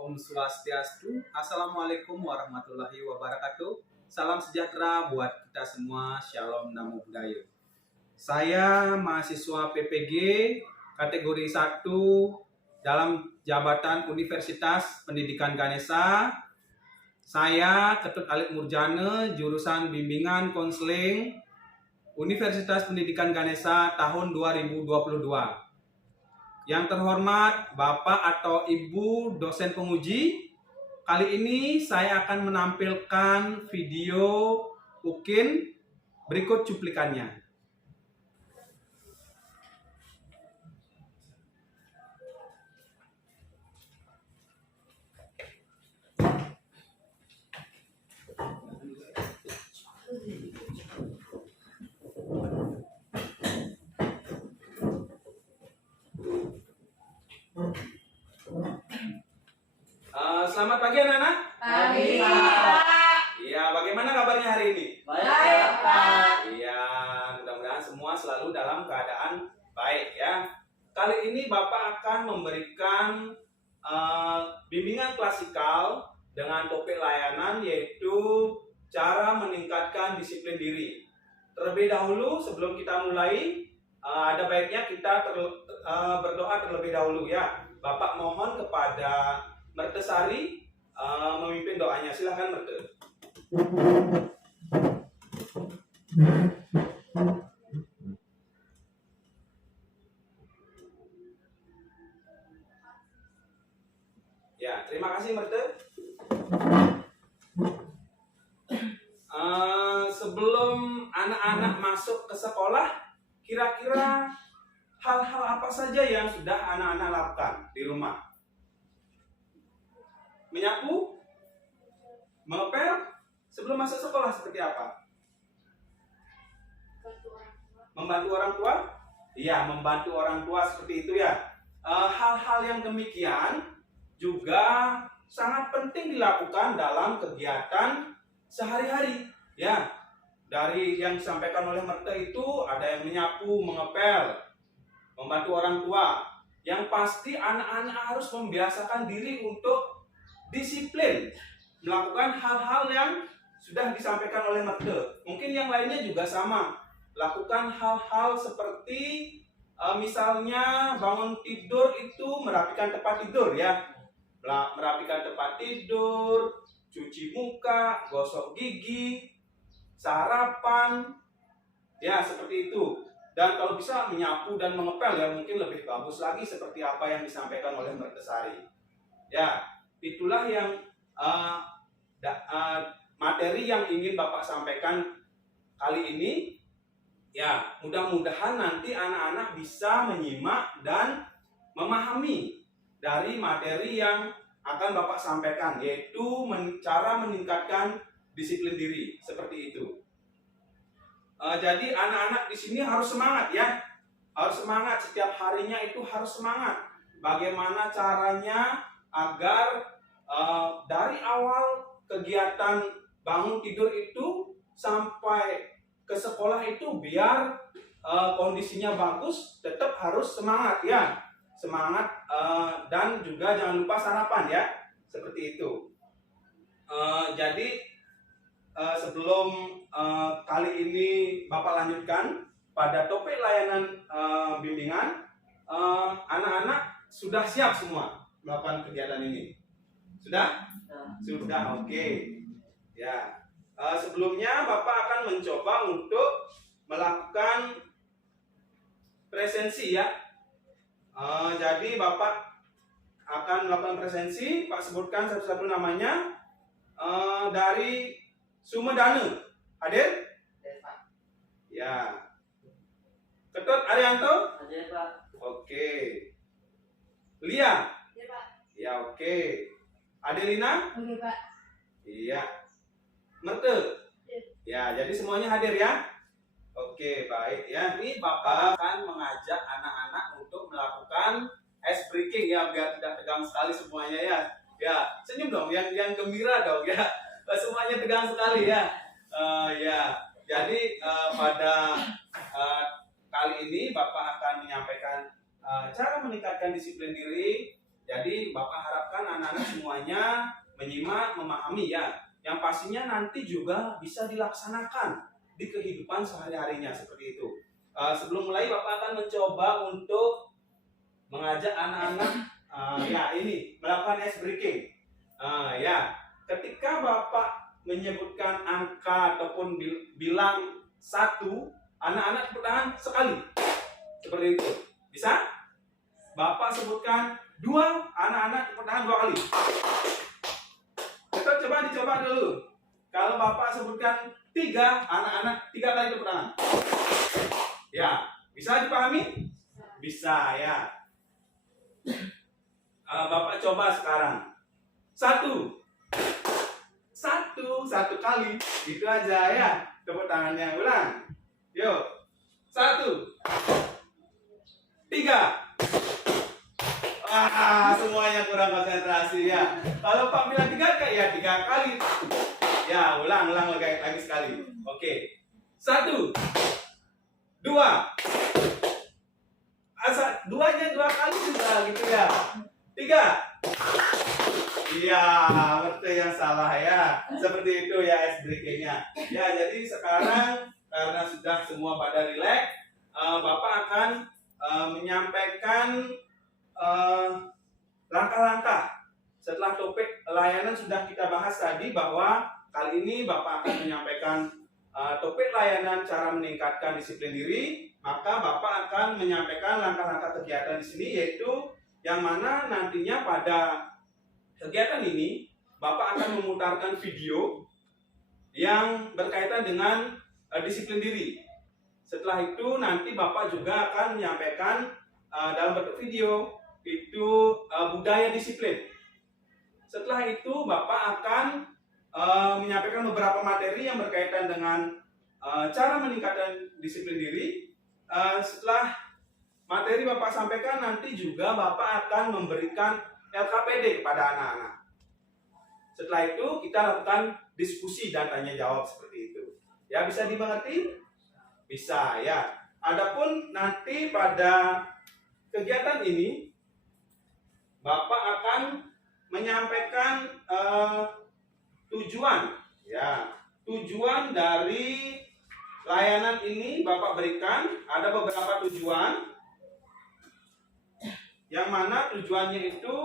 Om Swastiastu. Assalamualaikum warahmatullahi wabarakatuh. Salam sejahtera buat kita semua. Shalom Namo Buddhaya. Saya mahasiswa PPG kategori 1 dalam jabatan Universitas Pendidikan Ganesha. Saya Ketut Alif Murjana, jurusan Bimbingan Konseling Universitas Pendidikan Ganesha tahun 2022. Yang terhormat Bapak atau Ibu dosen penguji, kali ini saya akan menampilkan video UKIN berikut cuplikannya. Selamat pagi anak-anak. Pagi, Pak. Iya, bagaimana kabarnya hari ini? Baik, Pak. Iya, mudah-mudahan semua selalu dalam keadaan baik ya. Kali ini Bapak akan memberikan bimbingan klasikal dengan topik layanan, yaitu cara meningkatkan disiplin diri. Terlebih dahulu sebelum kita mulai, ada baiknya kita berdoa terlebih dahulu ya. Bapak mohon kepada Merte Sari memimpin doanya. Silahkan Merte. Ya, terima kasih Merte. Sebelum anak-anak masuk ke sekolah, kira-kira hal-hal apa saja yang sudah anak-anak lakukan di rumah? Menyapu, mengepel, sebelum masuk sekolah seperti apa? Membantu orang tua? Iya, membantu orang tua seperti itu ya. Hal-hal yang demikian juga sangat penting dilakukan dalam kegiatan sehari-hari. Ya, dari yang disampaikan oleh Merte itu ada yang menyapu, mengepel, membantu orang tua. Yang pasti anak-anak harus membiasakan diri untuk disiplin melakukan hal-hal yang sudah disampaikan oleh Merte. Mungkin yang lainnya juga sama. Lakukan hal-hal seperti misalnya bangun tidur itu merapikan tempat tidur ya. Merapikan tempat tidur, cuci muka, gosok gigi, sarapan, ya seperti itu. Dan kalau bisa menyapu dan mengepel ya mungkin lebih bagus lagi seperti apa yang disampaikan oleh Merte Sari. Ya, itulah yang materi yang ingin Bapak sampaikan kali ini. Ya, mudah-mudahan nanti anak-anak bisa menyimak dan memahami dari materi yang akan Bapak sampaikan, yaitu cara meningkatkan disiplin diri seperti itu. Jadi anak-anak di sini harus semangat ya, harus semangat setiap harinya itu harus semangat. Bagaimana caranya agar dari awal kegiatan bangun tidur itu sampai ke sekolah itu biar kondisinya bagus, tetap harus semangat ya, semangat dan juga jangan lupa sarapan ya, seperti itu. Jadi sebelum kali ini Bapak lanjutkan pada topik layanan bimbingan, anak-anak sudah siap semua melakukan kegiatan ini? Sudah? Sudah, oke. Ya. Sebelumnya Bapak akan mencoba untuk melakukan presensi ya. Jadi Bapak akan melakukan presensi. Pak sebutkan satu-satu namanya. Dari Sumedana. Hadir? Ya. Ketut Arianto? Hadir, Pak. Oke. Lia? Hadir, Pak. Ya, oke. Adelina? Oke, Pak. Iya. Merte? Ya, jadi semuanya hadir ya. Oke, baik ya. Ini Bapak akan mengajak anak-anak untuk melakukan ice breaking ya, biar tidak tegang sekali semuanya ya. Ya, senyum dong, yang gembira dong ya. Semuanya tegang sekali ya. Ya, jadi pada kali ini Bapak akan menyampaikan cara meningkatkan disiplin diri Jadi Bapak harapkan anak-anak semuanya menyimak, memahami ya. Yang pastinya nanti juga bisa dilaksanakan di kehidupan sehari-harinya seperti itu. Sebelum mulai Bapak akan mencoba untuk mengajak anak-anak ya ini melakukan ice breaking. Ya, ketika Bapak menyebutkan angka ataupun bilang 1, anak-anak tepuk tangan sekali. Seperti itu. Bisa? Bapak sebutkan 2, anak-anak tepuk tangan 2 kali. Kita dicoba dulu. Kalau Bapak sebutkan 3, anak-anak 3 kali tepuk tangan. Ya, bisa dipahami? Bisa ya. Bapak coba sekarang. 1 kali. Itu aja ya. Tepuk tangannya ulang. Yuk. 1 3. Semuanya kurang konsentrasi ya. Kalau Pak bilang 3 kayak ya 3 kali. Ya, ulang lagi sekali. Oke. 1 2. Duanya 2 kali juga gitu ya. 3. Iya, betul yang salah ya. Seperti itu ya ice breaking-nya. Ya, jadi sekarang karena sudah semua pada rileks, Bapak akan menyampaikan langkah-langkah. Setelah topik layanan sudah kita bahas tadi bahwa kali ini Bapak akan menyampaikan topik layanan cara meningkatkan disiplin diri, maka Bapak akan menyampaikan langkah-langkah kegiatan di sini yaitu yang mana nantinya pada kegiatan ini Bapak akan memutarkan video yang berkaitan dengan disiplin diri. Setelah itu nanti Bapak juga akan menyampaikan dalam bentuk video itu budaya disiplin. Setelah itu Bapak akan menyampaikan beberapa materi yang berkaitan dengan cara meningkatkan disiplin diri. Setelah materi Bapak sampaikan, nanti juga Bapak akan memberikan LKPD kepada anak-anak. Setelah itu kita lakukan diskusi dan tanya jawab seperti itu. Ya, bisa dimengerti? Bisa ya. Adapun nanti pada kegiatan ini Bapak akan menyampaikan tujuan ya. Tujuan dari layanan ini Bapak berikan ada beberapa tujuan. Yang mana tujuannya itu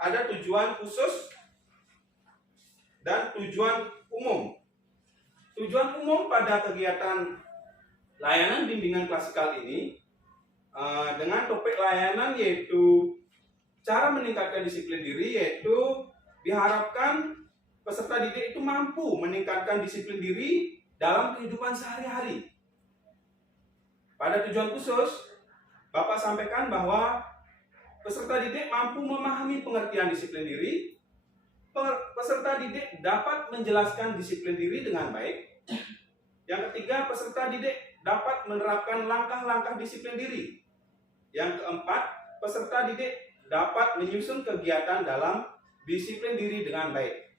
ada tujuan khusus dan tujuan umum. Tujuan umum pada kegiatan layanan bimbingan klasikal ini dengan topik layanan yaitu cara meningkatkan disiplin diri, yaitu diharapkan peserta didik itu mampu meningkatkan disiplin diri dalam kehidupan sehari-hari. Pada tujuan khusus, Bapak sampaikan bahwa peserta didik mampu memahami pengertian disiplin diri. Peserta didik dapat menjelaskan disiplin diri dengan baik. Yang ketiga, peserta didik dapat menerapkan langkah-langkah disiplin diri. Yang keempat, peserta didik dapat menyusun kegiatan dalam disiplin diri dengan baik.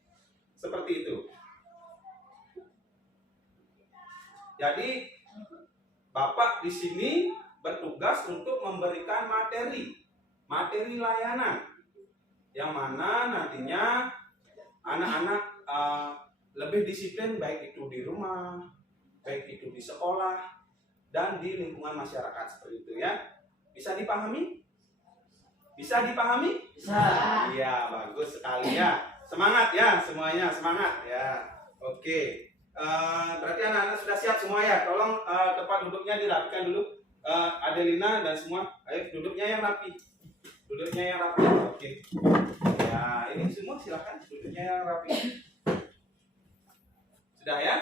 Seperti itu. Jadi, Bapak di sini bertugas untuk memberikan materi layanan yang mana nantinya anak-anak lebih disiplin baik itu di rumah, baik itu di sekolah dan di lingkungan masyarakat seperti itu ya. Bisa dipahami? Bisa dipahami? Bisa. Iya, bagus sekali ya. Semangat ya semuanya, semangat ya. Oke. Berarti anak-anak sudah siap semua ya. Tolong tempat duduknya dirapikan dulu. Adelina dan semua, ayo duduknya yang rapi. Duduknya yang rapi. Oke. Ya, ini semua silakan duduknya yang rapi. Sudah ya?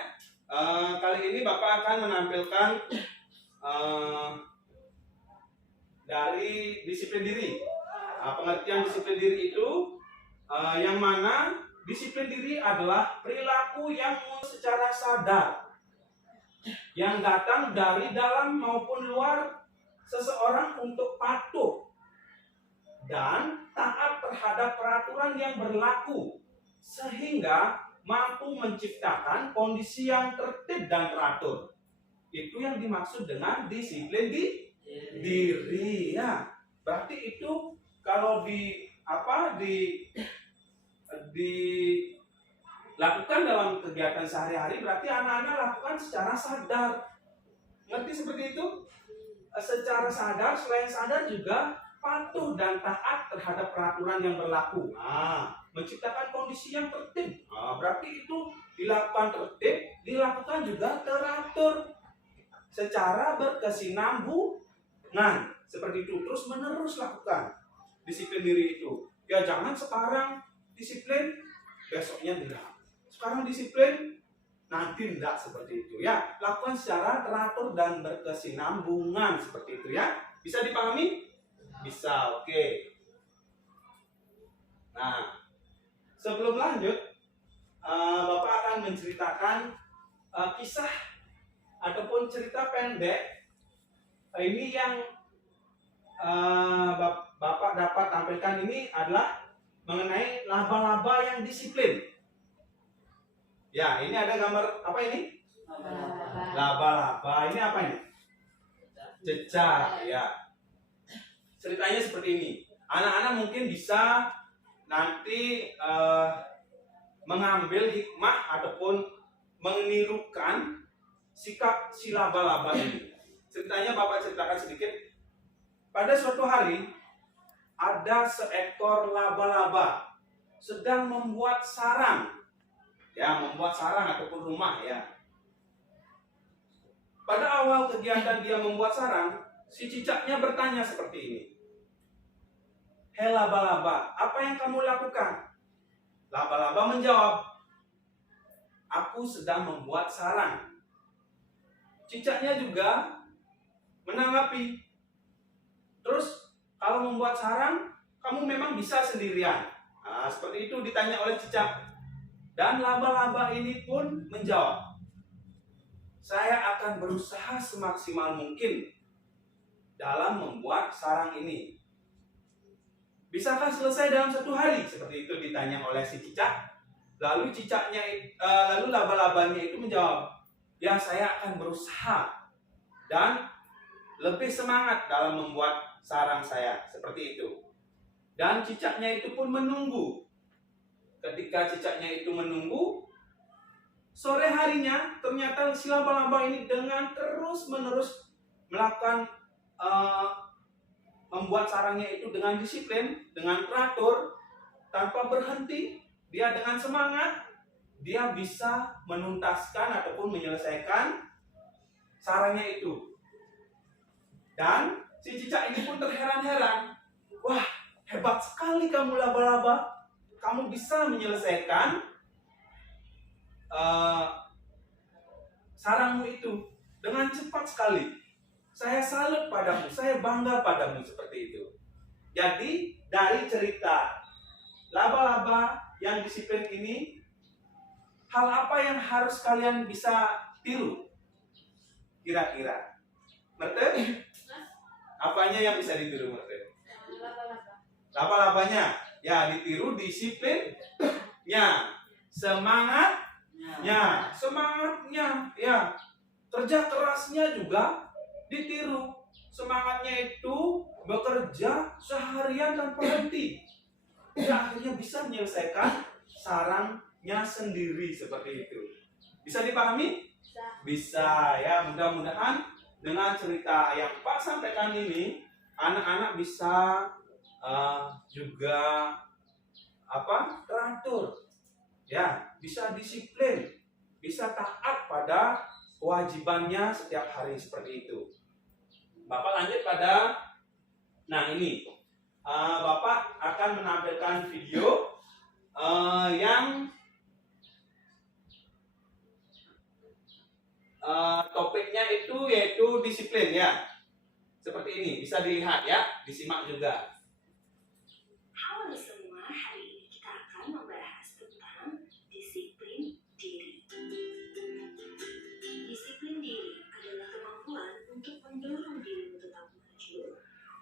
Kali ini Bapak akan menampilkan dari disiplin diri. Pengertian disiplin diri itu yang mana disiplin diri adalah perilaku yang secara sadar yang datang dari dalam maupun luar seseorang untuk patuh dan taat terhadap peraturan yang berlaku sehingga mampu menciptakan kondisi yang tertib dan teratur. Itu yang dimaksud dengan disiplin diri ya. Berarti itu kalau di dilakukan dalam kegiatan sehari-hari, berarti anak-anak lakukan secara sadar. Ngerti seperti itu? Secara sadar, selain sadar juga patuh dan taat terhadap peraturan yang berlaku. Menciptakan kondisi yang tertib. Berarti itu dilakukan tertib, dilakukan juga teratur secara berkesinambungan. Seperti itu, terus menerus lakukan disiplin diri itu. Ya jangan sekarang disiplin, besoknya tidak. Sekarang disiplin, nanti tidak, seperti itu ya. Lakukan secara teratur dan berkesinambungan seperti itu ya. Bisa dipahami? Bisa, oke. Nah, sebelum lanjut, Bapak akan menceritakan kisah ataupun cerita pendek. Ini yang Bapak dapat tampilkan ini adalah mengenai laba-laba yang disiplin. Ya, ini ada gambar apa ini? Laba-laba. Ini apa ini? Jejak, ya. Ceritanya seperti ini. Anak-anak mungkin bisa nanti mengambil hikmah ataupun menirukan sikap si laba-laba ini. Ceritanya Bapak ceritakan sedikit. Pada suatu hari ada seekor laba-laba sedang membuat sarang. Ya, membuat sarang ataupun rumah ya. Pada awal kegiatan dia membuat sarang, si cicaknya bertanya seperti ini. "Hei laba-laba, apa yang kamu lakukan?" Laba-laba menjawab, "Aku sedang membuat sarang." Cicaknya juga menanggapi, "Terus kalau membuat sarang, kamu memang bisa sendirian?" Seperti itu ditanya oleh cicak. Dan laba-laba ini pun menjawab, "Saya akan berusaha semaksimal mungkin dalam membuat sarang ini." "Bisakah selesai dalam 1 hari?" Seperti itu ditanya oleh si cicak. Lalu laba-labanya itu menjawab, "Ya, saya akan berusaha dan lebih semangat dalam membuat sarang saya." Seperti itu. Dan cicaknya itu pun menunggu. Ketika cicaknya itu menunggu, sore harinya ternyata si laba-laba ini dengan terus-menerus melakukan membuat sarangnya itu dengan disiplin, dengan teratur, tanpa berhenti. Dia dengan semangat, dia bisa menuntaskan ataupun menyelesaikan sarangnya itu. Dan si cicak ini pun terheran-heran. "Wah, hebat sekali kamu laba-laba. Kamu bisa menyelesaikan sarangmu itu dengan cepat sekali. Saya salut padamu, saya bangga padamu." Seperti itu. Jadi dari cerita laba-laba yang disiplin ini, hal apa yang harus kalian bisa tiru? Kira-kira. Ngerti? Apanya yang bisa ditiru, ngerti? Laba-labanya. Ya, ditiru disiplinnya. Semangatnya. Ya. Kerja kerasnya juga ditiru. Semangatnya itu bekerja seharian tanpa henti. Dia akhirnya bisa menyelesaikan sarangnya sendiri seperti itu. Bisa dipahami? Bisa ya. Mudah-mudahan dengan cerita yang Pak sampaikan ini, anak-anak bisa juga teratur, ya, bisa disiplin, bisa taat pada kewajibannya setiap hari seperti itu. Bapak lanjut pada, ini Bapak akan menampilkan video yang topiknya itu yaitu disiplin ya. Seperti ini, bisa dilihat ya, disimak juga. Halo semua, hari ini kita akan membahas tentang disiplin diri. Disiplin diri adalah kemampuan untuk mendorong dirimu tetap maju,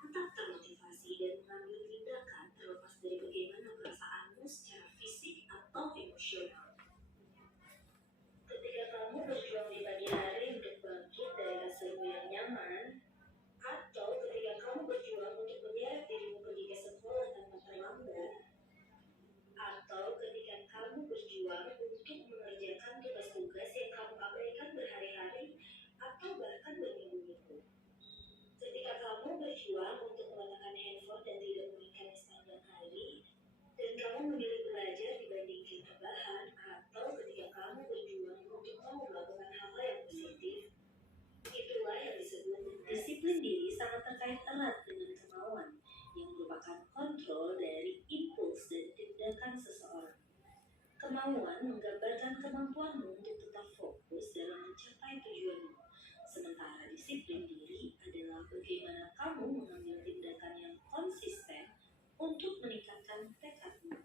tetap termotivasi dan mengambil tindakan terlepas dari bagaimana perasaanmu secara fisik atau emosional. Ketika kamu berjuang di pagi hari untuk bangkit dari hasilmu yang nyaman, atau ketika kamu berjuang untuk menyeret dirimu pergi ke sekolah tanpa terlambat, kamu memilih belajar dibandingkan rebahan, atau ketika kamu berjuang untuk mau melakukan hal-hal yang positif, itulah yang disebut disiplin diri sangat terkait erat dengan kemauan, yang merupakan kontrol dari impuls dan tindakan seseorang. Kemauan menggambarkan kemampuanmu untuk tetap fokus dalam mencapai tujuanmu, sementara disiplin diri adalah bagaimana kamu mengambil tindakan yang konsisten untuk meningkatkan tekadmu.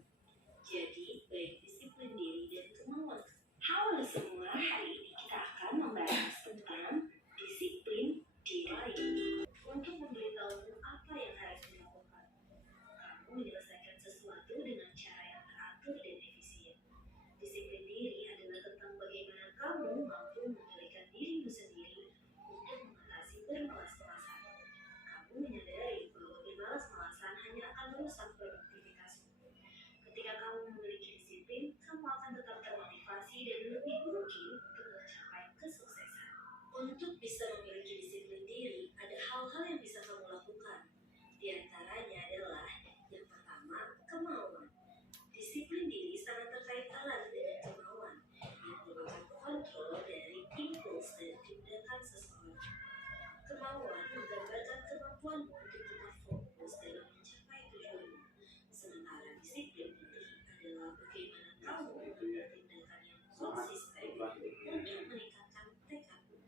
Jadi, baik disiplin diri dan kemauan. Halo semua, hari ini kita akan membahas tentang disiplin diri. Untuk memberitahumu apa yang harus dilakukan, kamu menyelesaikan sesuatu dengan cara yang teratur dan efisien. Disiplin diri adalah tentang bagaimana kamu mampu mengendalikan dirimu sendiri untuk mengatasi bermalas-malasan. Kamu menyadari bahwa bermalas-malasan hanya akan merusak produktivitasmu. Ketika kamu memiliki disiplin, kamu akan tetap termotivasi dan lebih mungkin untuk mencapai kesuksesan. Untuk bisa memiliki disiplin diri, ada hal-hal yang bisa kamu lakukan. Di antaranya adalah yang pertama, kemauan. Disiplin diri sangat terkait erat dengan kemauan, yang merupakan kontrol dari impuls dan tindakan seseorang. Kemauan menggambarkan kemampuanmu untuk tetap fokus dalam mencapai tujuanmu, sementara disiplin diri adalah bagaimana kamu mengambil tindakan yang konsisten untuk meningkatkan tekadmu.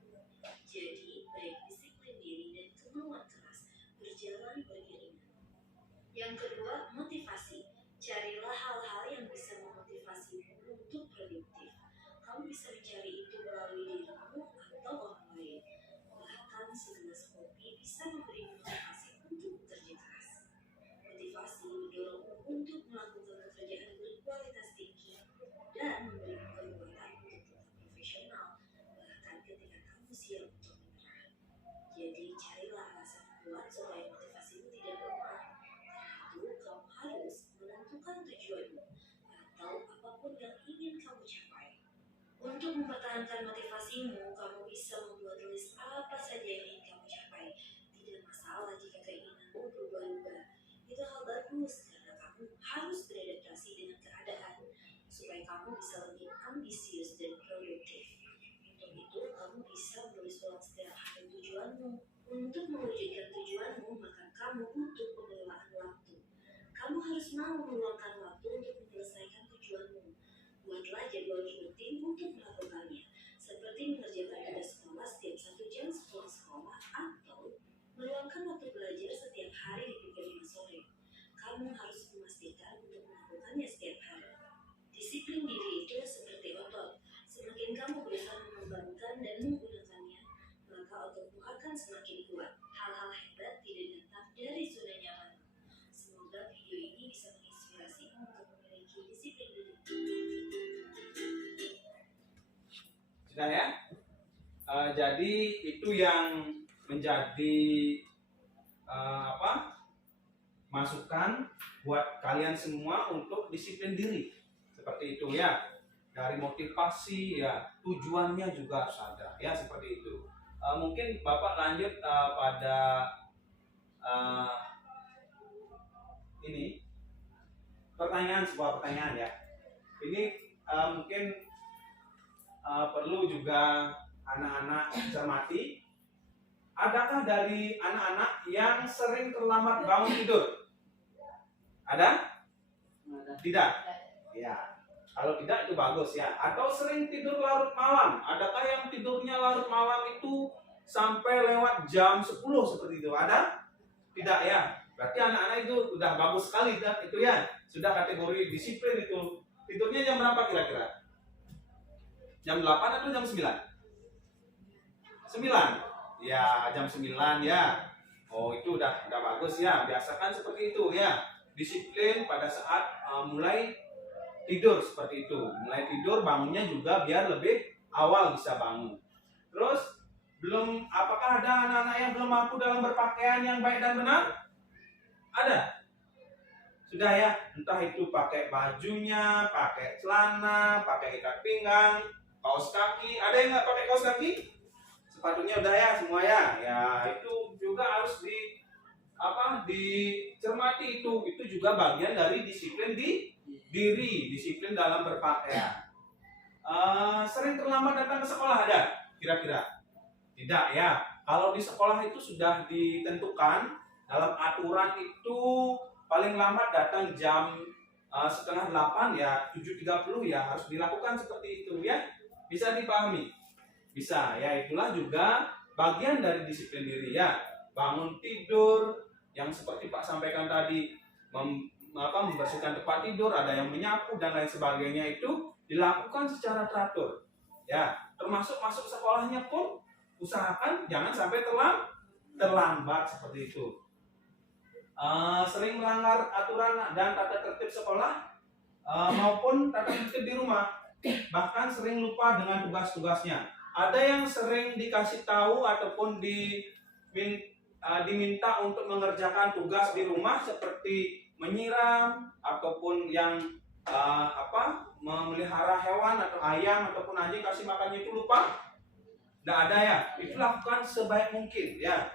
Jadi, baik disiplin diri dan kemauan keras berjalan beriringan. Yang kedua, motivasi. Carilah hal-hal yang bisa memotivasimu untuk produktif. Kamu bisa mencari itu melalui dirimu atau orang lain. Bahkan segelas kopi bisa memberi motivasi untuk bekerja keras. Motivasi mendorongmu untuk melakukan pekerjaan berkualitas tinggi dan memberimu kekuatan untuk tetap profesional, bahkan ketika kamu siap untuk menyerah. Jadi carilah alasan kuat supaya motivasimu tidak lemah. Karena itu kamu harus menentukan tujuanmu atau apapun yang ingin kamu capai. Untuk mempertahankan motivasimu, kamu bisa membuat list apa saja yang ingin kamu capai. Tidak masalah jika keinginanmu berubah-ubah. Itu hal bagus karena kamu harus beradaptasi dengan keadaan supaya kamu bisa lebih ambisius dan produktif. Untuk itu, kamu bisa menulis ulang setiap hari tujuanmu. Untuk mewujudkan tujuanmu, maka kamu butuh pengelolaan waktu. Kamu harus mau meluangkan waktu untuk menyelesaikan tujuanmu. Buatlah jadwal rutin untuk melakukannya, seperti mengerjakan tugas sekolah setiap 1 jam setelah sekolah atau meluangkan waktu belajar setiap hari di pukul 5 sore. Kamu harus memastikan untuk melakukannya setiap hari. Disiplin diri itu seperti otot. Semakin kamu berusaha mengembangkan dan menggunakannya, maka ototmu akan semakin kuat. Hal-hal hebat tidak datang dari zona nyaman. Semoga video ini bisa menginspirasimu untuk memiliki disiplin diri. Sudah ya? Jadi itu yang menjadi masukan buat kalian semua untuk disiplin diri. Seperti itu ya. Dari motivasi ya, tujuannya juga harus ada ya, seperti itu. Mungkin Bapak lanjut pada ini sebuah pertanyaan ya. Ini mungkin perlu juga anak-anak cermati. Adakah dari anak-anak yang sering terlambat bangun tidur? Ada? Tidak? Ya. Kalau tidak itu bagus ya. Atau sering tidur larut malam. Adakah yang tidurnya larut malam itu sampai lewat jam 10 seperti itu? Ada? Tidak ya. Berarti anak-anak itu udah bagus sekali itu ya. Sudah kategori disiplin itu. Tidurnya jam berapa kira-kira? Jam 8 atau jam 9? 9. Ya, jam 9 ya. Oh, itu udah bagus ya. Biasakan seperti itu ya. Disiplin pada saat mulai tidur seperti itu. Mulai tidur bangunnya juga biar lebih awal bisa bangun. Terus apakah ada anak-anak yang belum mampu dalam berpakaian yang baik dan benar? Ada? Sudah ya, entah itu pakai bajunya, pakai celana, pakai ikat pinggang, kaos kaki. Ada yang nggak pakai kaos kaki? Sepatunya udah ya semua ya. Ya itu juga harus dicermati itu. Itu juga bagian dari disiplin diri, disiplin dalam berpakaian. Sering terlambat datang ke sekolah ada? Kira-kira? Tidak ya. Kalau di sekolah itu sudah ditentukan dalam aturan itu paling lambat datang jam setengah 8 ya, 7.30 ya harus dilakukan seperti itu ya. Bisa dipahami? Bisa ya, itulah juga bagian dari disiplin diri ya. Bangun tidur yang seperti Pak sampaikan tadi, membersihkan tempat tidur, ada yang menyapu dan lain sebagainya itu dilakukan secara teratur ya, termasuk masuk sekolahnya pun usahakan jangan sampai terlambat seperti itu. Sering melanggar aturan dan tata tertib sekolah maupun tata tertib di rumah, bahkan sering lupa dengan tugas-tugasnya. Ada yang sering dikasih tahu ataupun diminta untuk mengerjakan tugas di rumah seperti menyiram ataupun yang memelihara hewan atau ayam ataupun anjing kasih makannya itu lupa. Tidak ada ya, itu lakukan sebaik mungkin ya,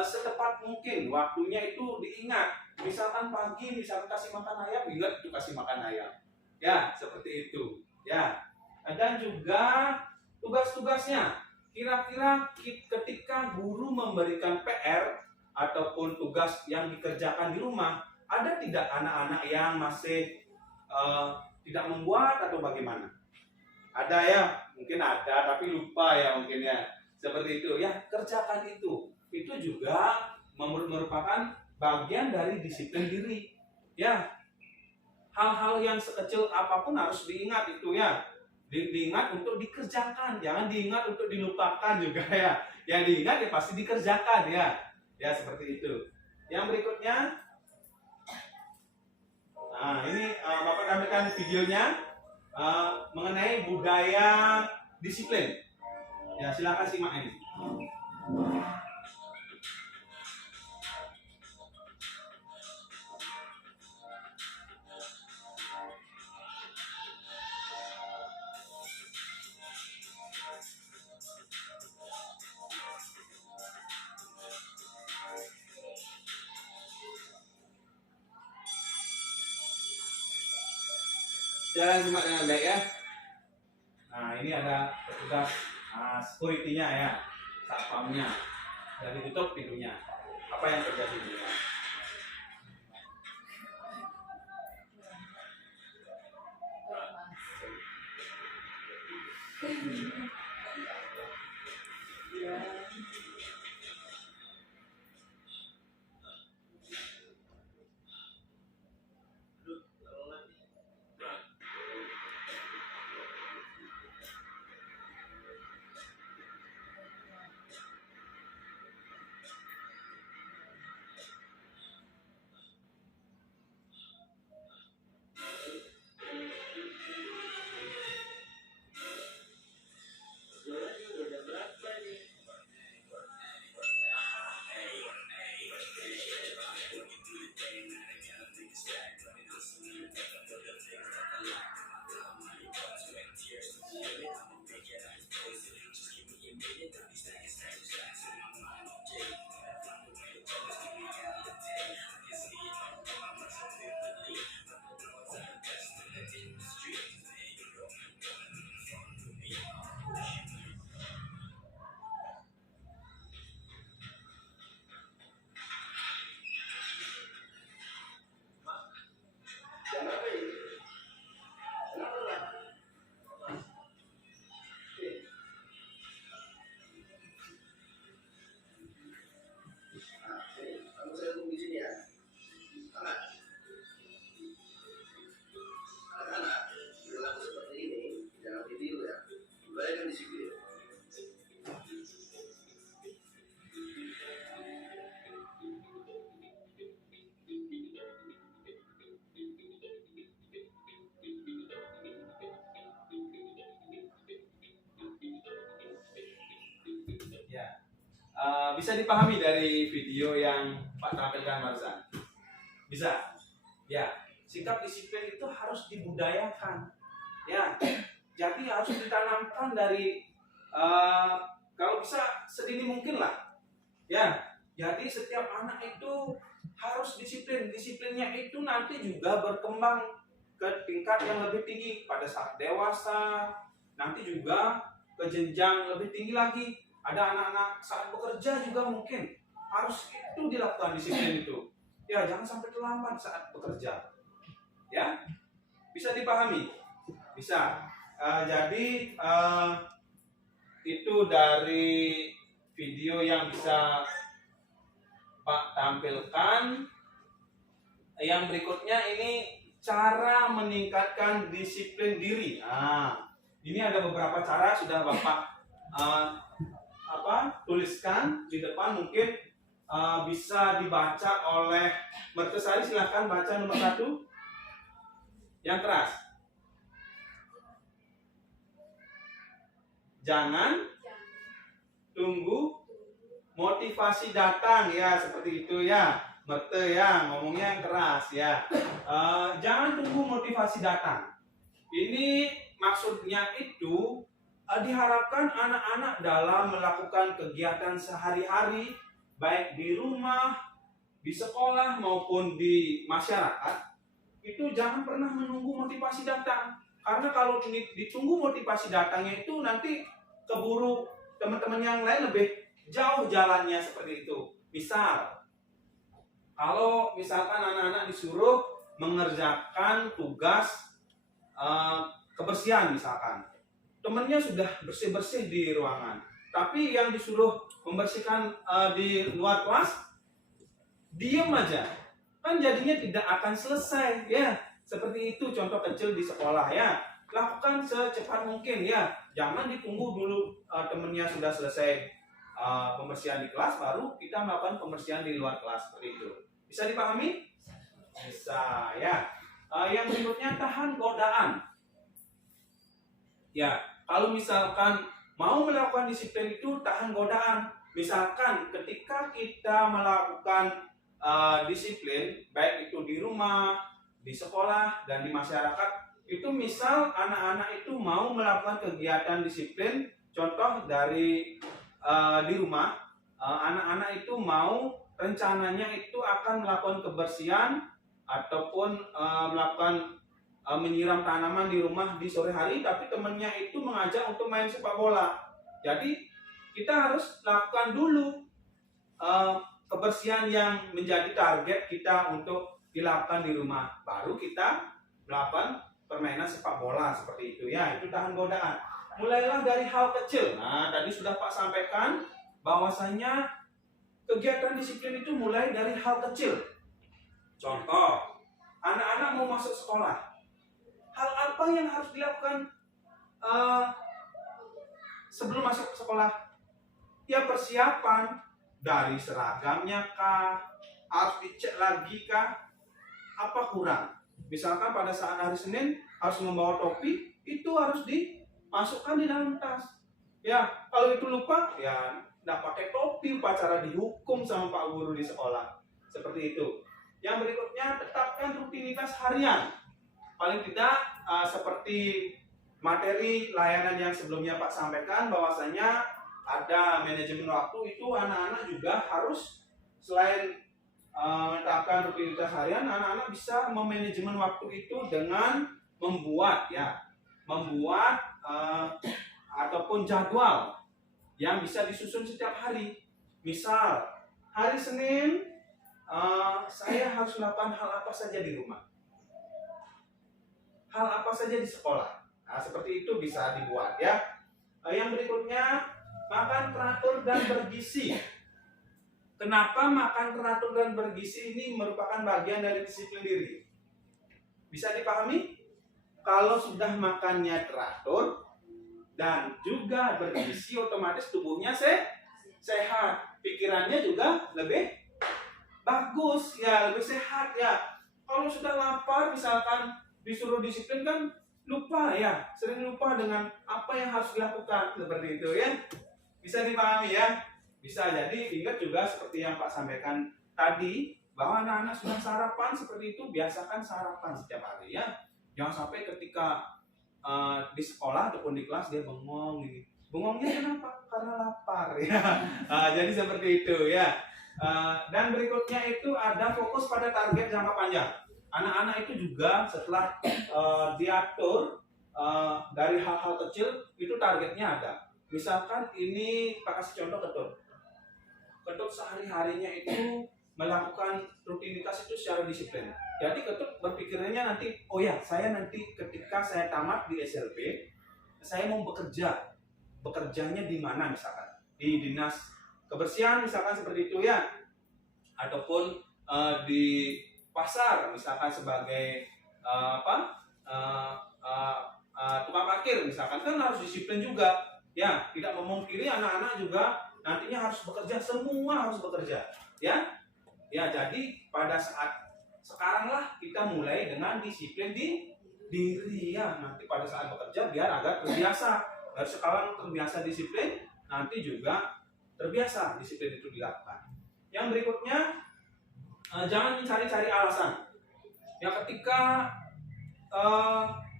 setepat mungkin waktunya itu diingat. Misalkan pagi misalkan kasih makan ayam, ingat itu kasih makan ayam ya, seperti itu ya. Dan juga tugas-tugasnya, kira-kira ketika guru memberikan PR ataupun tugas yang dikerjakan di rumah, ada tidak anak-anak yang masih tidak membuat atau bagaimana? Ada ya, mungkin ada tapi lupa ya mungkin ya, seperti itu ya. Kerjakan itu juga merupakan bagian dari disiplin diri ya. Hal-hal yang sekecil apapun harus diingat itu ya, diingat untuk dikerjakan, jangan diingat untuk dilupakan juga ya. Yang diingat ya pasti dikerjakan ya, ya seperti itu. Yang berikutnya, nah ini Bapak tampilkan videonya mengenai budaya disiplin. Ya silakan simak ini. Silakan simak dengan baik ya. Nah ini ada petugas security-nya ya, satpamnya, dan ditutup pintunya. Apa yang terjadi di rumah? Bisa dipahami dari video yang Pak tampilkan barusan? Bisa? Ya, sikap disiplin itu harus dibudayakan. Ya, jadi harus ditanamkan dari kalau bisa sedini mungkin lah. Ya, jadi setiap anak itu harus disiplin. Disiplinnya itu nanti juga berkembang ke tingkat yang lebih tinggi pada saat dewasa, nanti juga ke jenjang lebih tinggi lagi. Ada anak-anak saat bekerja juga mungkin harus itu dilakukan disiplin itu. Ya, jangan sampai terlambat saat bekerja. Ya, bisa dipahami? Bisa. Jadi itu dari video yang bisa Pak tampilkan. Yang berikutnya ini cara meningkatkan disiplin diri. Nah, ini ada beberapa cara sudah Bapak tuliskan di depan, mungkin bisa dibaca oleh Mertesari. Silahkan baca nomor 1 yang keras. Jangan tunggu motivasi datang, ya seperti itu ya. Merte ya, ngomongnya yang keras ya. Jangan tunggu motivasi datang. Ini maksudnya itu diharapkan anak-anak dalam melakukan kegiatan sehari-hari, baik di rumah, di sekolah maupun di masyarakat, itu jangan pernah menunggu motivasi datang. Karena kalau ditunggu motivasi datangnya itu nanti keburu teman-teman yang lain lebih jauh jalannya, seperti itu. Misal, kalau misalkan anak-anak disuruh mengerjakan tugas kebersihan misalkan, temennya sudah bersih-bersih di ruangan, tapi yang disuruh membersihkan di luar kelas diem aja, kan jadinya tidak akan selesai ya. Seperti itu contoh kecil di sekolah ya. Lakukan secepat mungkin ya, jangan ditunggu dulu temennya sudah selesai pembersihan di kelas baru kita melakukan pembersihan di luar kelas, seperti itu. Bisa dipahami? Bisa ya. Yang berikutnya, tahan godaan. Ya, kalau misalkan mau melakukan disiplin itu tahan godaan. Misalkan ketika kita melakukan disiplin, baik itu di rumah, di sekolah, dan di masyarakat, itu misal anak-anak itu mau melakukan kegiatan disiplin, contoh dari di rumah, anak-anak itu mau rencananya itu akan melakukan kebersihan ataupun melakukan menyiram tanaman di rumah di sore hari, tapi temannya itu mengajak untuk main sepak bola. Jadi kita harus lakukan dulu kebersihan yang menjadi target kita untuk dilakukan di rumah, baru kita melakukan permainan sepak bola, seperti itu ya. Itu tahan godaan. Mulailah dari hal kecil. Nah, tadi sudah Pak sampaikan bahwasanya kegiatan disiplin itu mulai dari hal kecil. Contoh, anak-anak mau masuk sekolah. Hal apa yang harus dilakukan sebelum masuk sekolah? Ya, persiapan dari seragamnya kah? Harus dicek lagi kah? Apa kurang? Misalkan pada saat hari Senin harus membawa topi, itu harus dimasukkan di dalam tas. Ya, kalau itu lupa, ya nggak pakai topi, upacara dihukum sama Pak Guru di sekolah. Seperti itu. Yang berikutnya, tetapkan rutinitas harian. Paling tidak seperti materi layanan yang sebelumnya Pak sampaikan, bahwasanya ada manajemen waktu. Itu anak-anak juga harus, selain menetapkan rutinitas harian, anak-anak bisa memanajemen waktu itu dengan membuat ataupun jadwal yang bisa disusun setiap hari. Misal, hari Senin saya harus melakukan hal apa saja di rumah, hal apa saja di sekolah. Nah, seperti itu bisa dibuat ya. Yang berikutnya, makan teratur dan bergizi. Kenapa makan teratur dan bergizi ini merupakan bagian dari disiplin diri? Bisa dipahami? Kalau sudah makannya teratur dan juga bergizi, otomatis tubuhnya sehat, pikirannya juga lebih bagus ya, lebih sehat ya. Kalau sudah lapar, misalkan disuruh disiplin kan lupa ya, sering lupa dengan apa yang harus dilakukan, seperti itu ya. Bisa dipahami ya? Bisa. Jadi ingat juga seperti yang Pak sampaikan tadi, bahwa anak-anak sudah sarapan seperti itu, biasakan sarapan setiap hari ya. Jangan sampai ketika di sekolah ataupun di kelas dia bengong gitu. Bengongnya kenapa? Karena lapar ya. Jadi seperti itu ya. Dan berikutnya itu ada fokus pada target jangka panjang. anak-anak itu juga setelah diatur dari hal-hal kecil itu targetnya ada. Misalkan ini Pak kasih contoh Ketut. Ketut sehari-harinya itu melakukan rutinitas itu secara disiplin. Jadi Ketut berpikirnya nanti, oh ya saya nanti ketika saya tamat di SLP, saya mau bekerja. Bekerjanya di mana misalkan? Di dinas kebersihan misalkan seperti itu ya. Ataupun di pasar misalkan sebagai tukang parkir misalkan, kan harus disiplin juga ya. Tidak memungkiri anak-anak juga nantinya harus bekerja, semua harus bekerja ya. Jadi pada saat sekarang lah kita mulai dengan disiplin di diri ya. Nanti pada saat bekerja biar agak terbiasa. Dari sekarang terbiasa disiplin, nanti juga terbiasa disiplin itu dilakukan. Yang berikutnya, jangan mencari-cari alasan. Ya ketika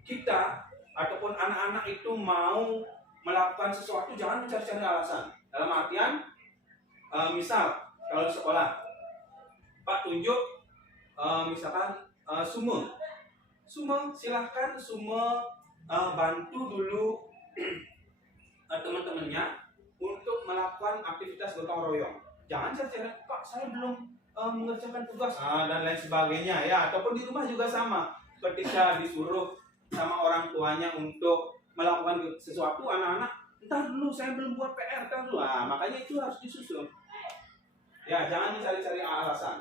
kita ataupun anak-anak itu mau melakukan sesuatu, jangan mencari-cari alasan. Dalam artian, misal kalau sekolah, Pak tunjuk misalkan Sume, silahkan Sume bantu dulu teman-temannya untuk melakukan aktivitas gotong royong. Jangan cari-cari, Pak saya belum mengerjakan tugas dan lain sebagainya ya. Ataupun di rumah juga sama, ketika disuruh sama orang tuanya untuk melakukan sesuatu, anak-anak entar dulu saya belum buat PR kan dulu. Makanya itu harus disusun ya, jangan mencari-cari alasan.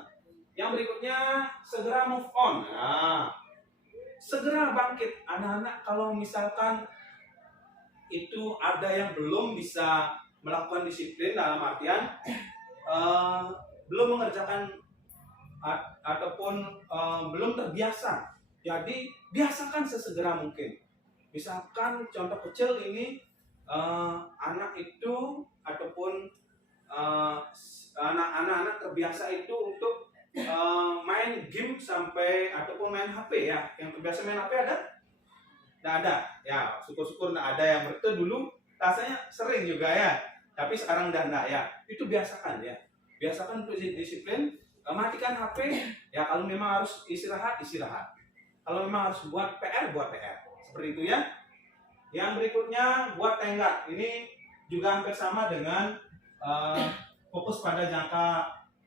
Yang berikutnya, segera move on. Segera bangkit. Anak-anak kalau misalkan itu ada yang belum bisa melakukan disiplin, dalam artian belum mengerjakan ataupun belum terbiasa, jadi biasakan sesegera mungkin. Misalkan contoh kecil ini, anak itu ataupun anak-anak terbiasa itu untuk main game sampai ataupun main HP ya. Yang terbiasa main HP ada? Nggak ada ya, syukur-syukur nggak ada. Yang berarti dulu rasanya sering juga ya, tapi sekarang udah enggak ya. Itu biasakan ya, biasakan untuk disiplin. Matikan HP ya, kalau memang harus istirahat, kalau memang harus buat PR, seperti itu ya. Yang berikutnya, buat tenggat. Ini juga hampir sama dengan fokus pada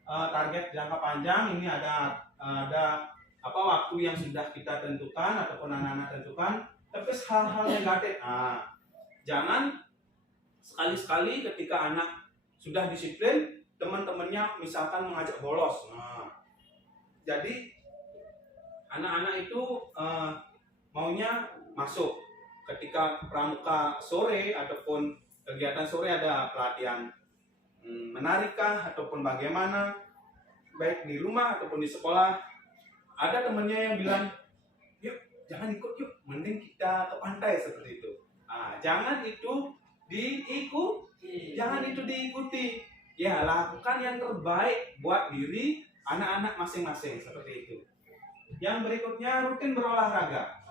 target jangka panjang. Ini ada waktu yang sudah kita tentukan ataupun anak-anak tentukan. Tapi hal-hal negatif, jangan sekali-sekali ketika anak sudah disiplin, teman-temannya misalkan mengajak bolos. Jadi anak-anak itu maunya masuk ketika pramuka sore ataupun kegiatan sore, ada pelatihan menarikah ataupun bagaimana, baik di rumah ataupun di sekolah. Ada temannya yang bilang, yuk jangan ikut, yuk mending kita ke pantai, seperti itu. Jangan itu diikuti ya. Lakukan yang terbaik buat diri anak-anak masing-masing, seperti itu. Yang berikutnya, rutin berolahraga.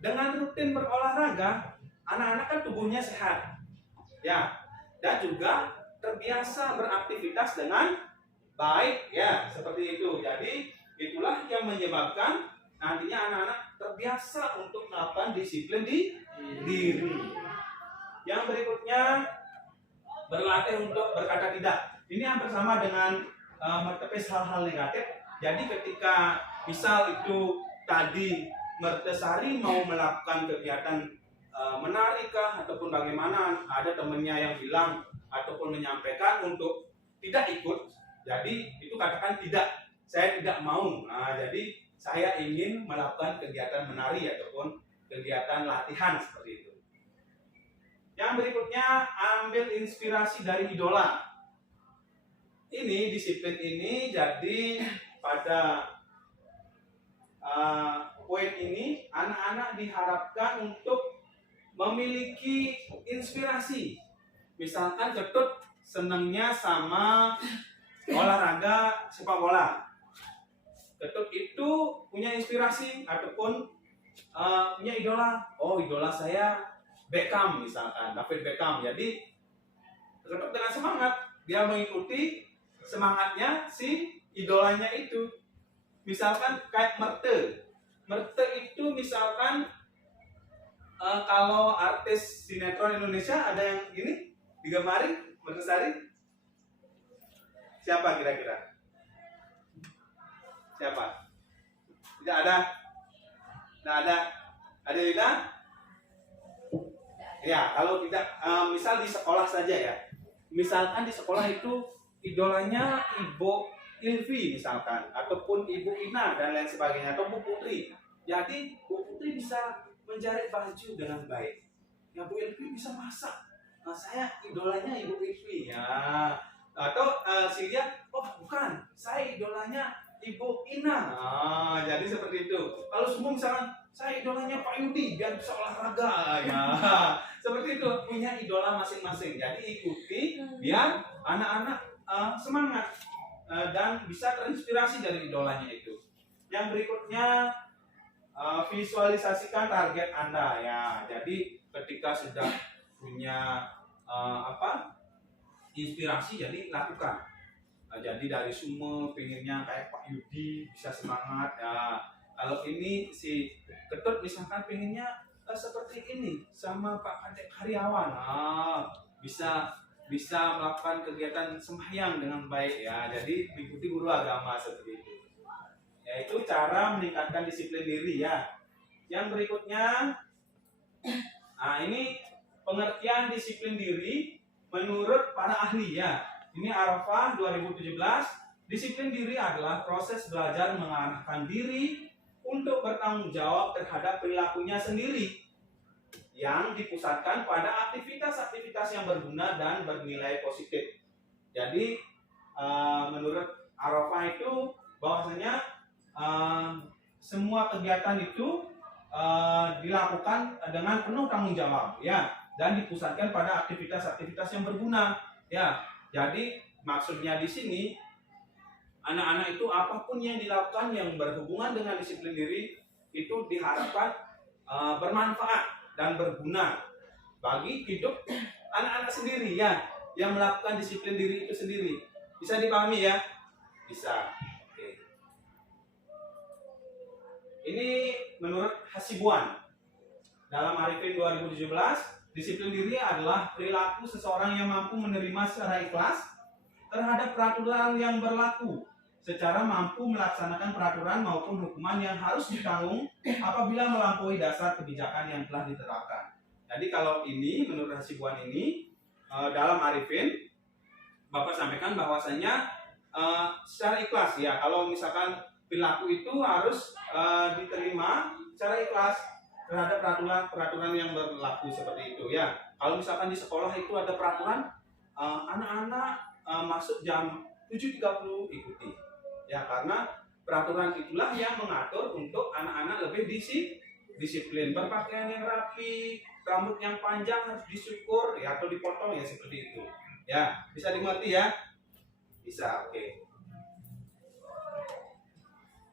Dengan rutin berolahraga, anak-anak kan tubuhnya sehat ya, dan juga terbiasa beraktivitas dengan baik ya, seperti itu. Jadi itulah yang menyebabkan nantinya anak-anak terbiasa untuk melakukan disiplin di diri. Yang berikutnya, berlatih untuk berkata tidak. Ini hampir sama dengan menepis hal-hal negatif. Jadi ketika misal itu tadi Mertesari mau melakukan kegiatan menarikah ataupun bagaimana, ada temennya yang bilang ataupun menyampaikan untuk tidak ikut, jadi itu katakan tidak, saya tidak mau. Jadi saya ingin melakukan kegiatan menari ataupun kegiatan latihan, seperti itu. Yang berikutnya, ambil inspirasi dari idola. Ini disiplin ini, jadi pada poin ini anak-anak diharapkan untuk memiliki inspirasi. Misalkan Ketut senangnya sama olahraga sepak bola. Ketut itu punya inspirasi ataupun punya idola. Oh, idola saya Beckham misalkan, David Beckham. Jadi Ketut dengan semangat dia mengikuti semangatnya si idolanya itu. Misalkan kayak Merte. Merte itu misalkan kalau artis sinetron Indonesia ada yang gini digambarin Mertesari. Siapa kira-kira? Siapa? Tidak ada. Tidak ada. Ada Lina? Ya, kalau tidak, misal di sekolah saja ya. Misalkan di sekolah itu idolanya Ibu Ilvi misalkan, ataupun Ibu Ina dan lain sebagainya, atau Bu Putri. Jadi Bu Putri bisa menjahit baju dengan baik. Ya Bu Ilvi bisa masak. Nah, saya idolanya Ibu Ilvi ya. Atau Silya, oh bukan, saya idolanya Ibu Ina. Nah, jadi seperti itu. Kalau semua misalkan saya idolanya Pak Yudi biar bisa olahraga ya. Seperti itu, punya idola masing-masing. Jadi ikuti biar anak-anak semangat dan bisa terinspirasi dari idolanya itu. Yang berikutnya visualisasikan target Anda ya. Jadi ketika sudah punya inspirasi, jadi lakukan. Jadi dari semua pinginnya kayak Pak Yudi bisa semangat ya. Kalau ini si Ketut misalkan pinginnya seperti ini sama Pak Kadek Karyawan, bisa melakukan kegiatan sembahyang dengan baik ya. Jadi mengikuti guru agama seperti itu. Yaitu cara meningkatkan disiplin diri ya. Yang berikutnya, ini pengertian disiplin diri menurut para ahli ya. Ini Arafah 2017. Disiplin diri adalah proses belajar mengarahkan diri untuk bertanggung jawab terhadap perilakunya sendiri yang dipusatkan pada aktivitas-aktivitas yang berguna dan bernilai positif. Jadi menurut Arafah itu bahwasanya semua kegiatan itu dilakukan dengan penuh tanggung jawab ya, dan dipusatkan pada aktivitas-aktivitas yang berguna ya. Jadi maksudnya di sini anak-anak itu apapun yang dilakukan yang berhubungan dengan disiplin diri itu diharapkan bermanfaat dan berguna bagi hidup anak-anak sendiri ya, yang melakukan disiplin diri itu sendiri. Bisa dipahami ya? Bisa. Oke. Ini menurut Hasibuan dalam Arifin 2017, disiplin diri adalah perilaku seseorang yang mampu menerima secara ikhlas terhadap peraturan yang berlaku, secara mampu melaksanakan peraturan maupun hukuman yang harus ditanggung apabila melampaui dasar kebijakan yang telah diterapkan. Jadi kalau ini menurut Hasibuan ini dalam Arifin, Bapak sampaikan bahwasanya secara ikhlas ya. Kalau misalkan perilaku itu harus diterima secara ikhlas terhadap peraturan yang berlaku seperti itu ya. Kalau misalkan di sekolah itu ada peraturan, anak-anak masuk jam 7.30 ikuti ya, karena peraturan itulah yang mengatur untuk anak-anak lebih disiplin, berpakaian yang rapi, rambut yang panjang harus disyukur ya, atau dipotong ya, seperti itu ya. Bisa dimengerti ya? Bisa. Oke.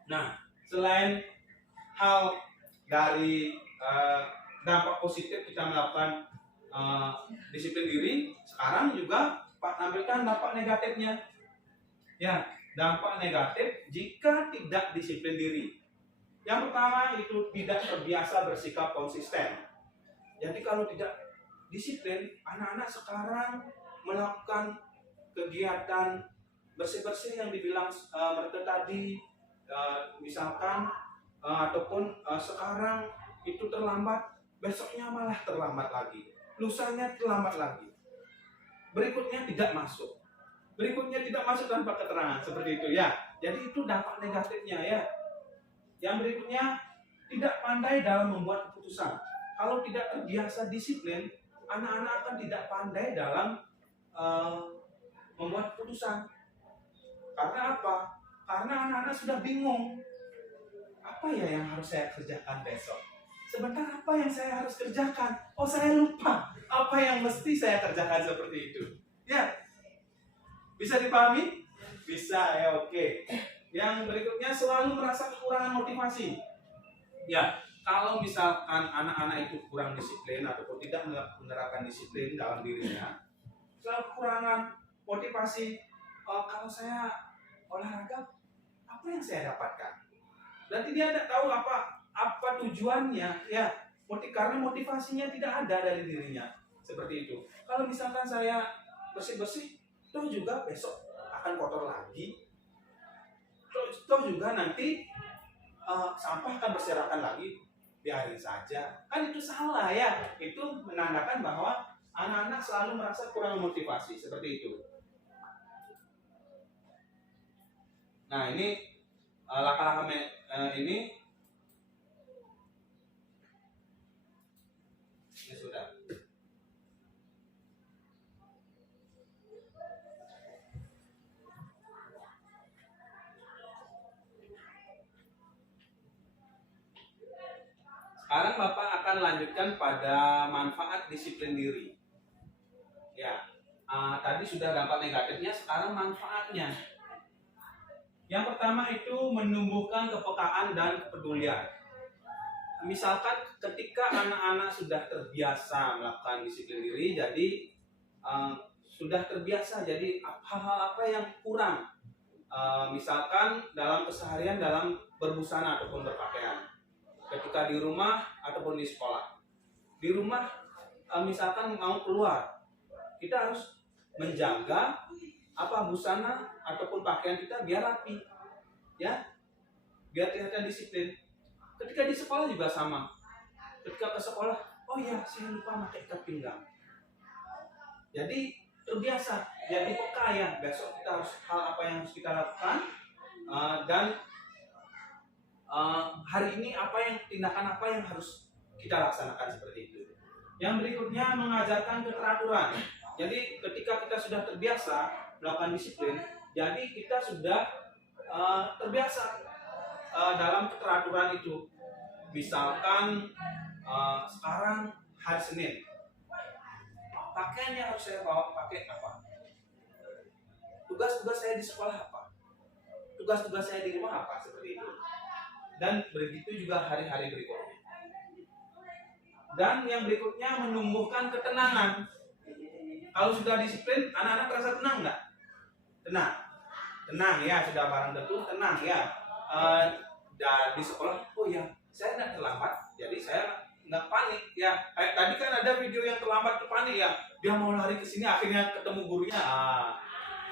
Nah, selain hal dari dampak positif kita melakukan disiplin diri, sekarang juga Pak tampilkan dampak negatifnya. Ya, dampak negatif jika tidak disiplin diri. Yang pertama itu tidak terbiasa bersikap konsisten. Jadi kalau tidak disiplin, anak-anak sekarang melakukan kegiatan bersih-bersih yang dibilang mereka tadi, misalkan ataupun sekarang itu terlambat, besoknya malah terlambat lagi, lusanya terlambat lagi, berikutnya tidak masuk, tanpa keterangan, seperti itu ya. Jadi itu dampak negatifnya ya. Yang berikutnya, tidak pandai dalam membuat keputusan. Kalau tidak terbiasa disiplin, anak-anak akan tidak pandai dalam membuat keputusan. Karena apa? Karena anak-anak sudah bingung. Apa ya yang harus saya kerjakan besok? Sebentar, apa yang saya harus kerjakan? Oh, saya lupa. Apa yang mesti saya kerjakan, seperti itu. Ya, bisa dipahami? Bisa ya, oke. Yang berikutnya, selalu merasa kekurangan motivasi. Ya, kalau misalkan anak-anak itu kurang disiplin ataupun tidak menerapkan disiplin dalam dirinya, selalu kekurangan motivasi. Kalau saya olahraga, apa yang saya dapatkan? Berarti dia tidak tahu apa tujuannya, ya. Karena motivasinya tidak ada dari dirinya. Seperti itu. Kalau misalkan saya bersih-bersih, toh juga besok akan kotor lagi. Toh juga nanti sampah akan berserakan lagi. Biarin saja. Kan itu salah ya. Itu menandakan bahwa anak-anak selalu merasa kurang motivasi. Seperti itu. Nah, ini langkah-langkah ini sudah. Sekarang Bapak akan lanjutkan pada manfaat disiplin diri. Ya, tadi sudah dampak negatifnya, sekarang manfaatnya. Yang pertama itu menumbuhkan kepekaan dan kepedulian. Misalkan ketika anak-anak sudah terbiasa melakukan disiplin diri, jadi sudah terbiasa, jadi hal-hal apa yang kurang, misalkan dalam keseharian dalam berbusana ataupun berpakaian, ketika di rumah ataupun di sekolah. Di rumah misalkan mau keluar, kita harus menjaga busana ataupun pakaian kita biar rapi, ya, biar kelihatan disiplin. Ketika di sekolah juga sama. Ketika ke sekolah, oh ya saya lupa pakai ikat pinggang. Jadi terbiasa, jadi peka ya. Besok kita harus hal apa yang harus kita lakukan, dan hari ini tindakan apa yang harus kita laksanakan, seperti itu. Yang berikutnya mengajarkan keteraturan. Jadi ketika kita sudah terbiasa melakukan disiplin, jadi kita sudah terbiasa dalam keteraturan itu. Misalkan sekarang hari Senin, pakaian yang harus saya bawa pakai apa? Tugas-tugas saya di sekolah apa? Tugas-tugas saya di rumah apa? Seperti itu. Dan begitu juga hari-hari berikutnya. Dan yang berikutnya menumbuhkan ketenangan. Kalau sudah disiplin, anak-anak terasa tenang nggak? Tenang ya, sudah barang tentu tenang ya. Dan di sekolah, oh ya, saya tidak terlambat, jadi saya nggak panik ya. Tadi kan ada video yang terlambat tuh panik ya. Dia mau lari ke sini, akhirnya ketemu gurunya.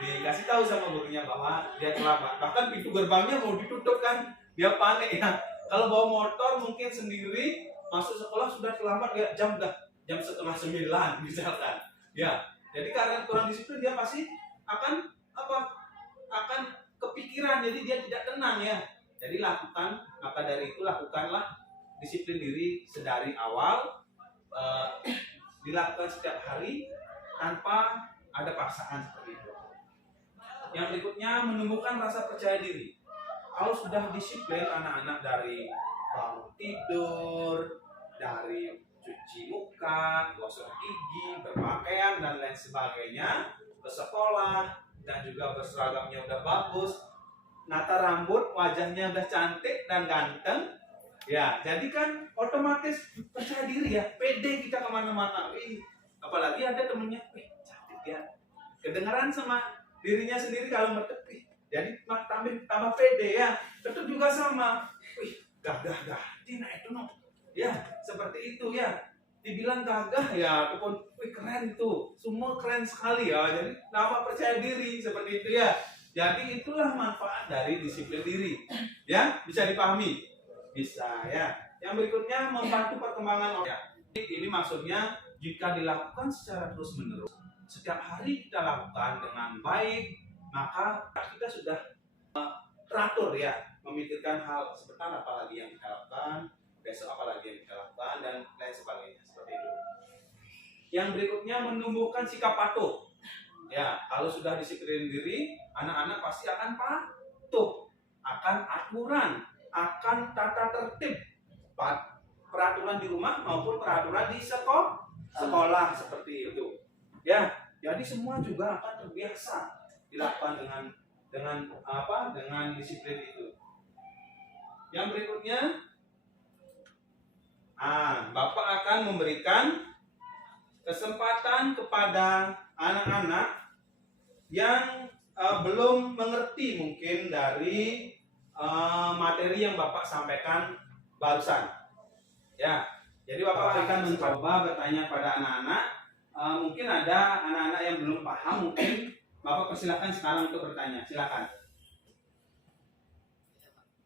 Dikasih tahu sama gurunya bahwa dia terlambat. Bahkan pintu gerbangnya mau ditutup kan, dia panik ya. Kalau bawa motor mungkin sendiri masuk sekolah sudah terlambat ya, jam 8:30 misalkan. Ya, jadi karena kurang disiplin dia pasti akan kepikiran, jadi dia tidak tenang ya. Jadi maka dari itu lakukanlah disiplin diri sedari awal, dilakukan setiap hari tanpa ada paksaan, seperti itu. Yang berikutnya menumbuhkan rasa percaya diri. Kalau sudah disiplin anak-anak dari bangun tidur, dari cuci muka, gosok gigi, berpakaian dan lain sebagainya, ke sekolah dan juga berseragamnya udah bagus, nata rambut, wajahnya udah cantik dan ganteng, ya, jadi kan otomatis percaya diri ya, pede kita kemana-mana. Apalagi ada temennya, cantik ya, kedengaran sama dirinya sendiri kalau bertepi, jadi tambah pede ya. Tetap juga sama, gagah Tina itu no, ya seperti itu ya. Dibilang gagah ya, ataupun keren itu, semua keren sekali ya. Jadi nama percaya diri, seperti itu ya. Jadi itulah manfaat dari disiplin diri. Ya, bisa dipahami? Bisa ya. Yang berikutnya membantu perkembangan orang. Ini maksudnya jika dilakukan secara terus-menerus, setiap hari kita lakukan dengan baik, maka kita sudah teratur ya, memikirkan hal sebentar apa lagi yang kita lakukan, besok apa lagi yang kita lakukan, dan lain sebagainya, seperti itu. Yang berikutnya menumbuhkan sikap patuh. Ya, kalau sudah disiplin diri, anak-anak pasti akan patuh, akan aturan, akan tata tertib, peraturan di rumah maupun peraturan di sekolah, seperti itu. Ya, jadi semua juga akan terbiasa dilakukan dengan disiplin itu. Yang berikutnya, Bapak akan memberikan kesempatan kepada anak-anak yang belum mengerti mungkin dari materi yang Bapak sampaikan barusan. Ya, jadi Bapak akan mencoba bertanya pada anak-anak. Mungkin ada anak-anak yang belum paham, mungkin Bapak persilakan sekarang untuk bertanya. Silakan.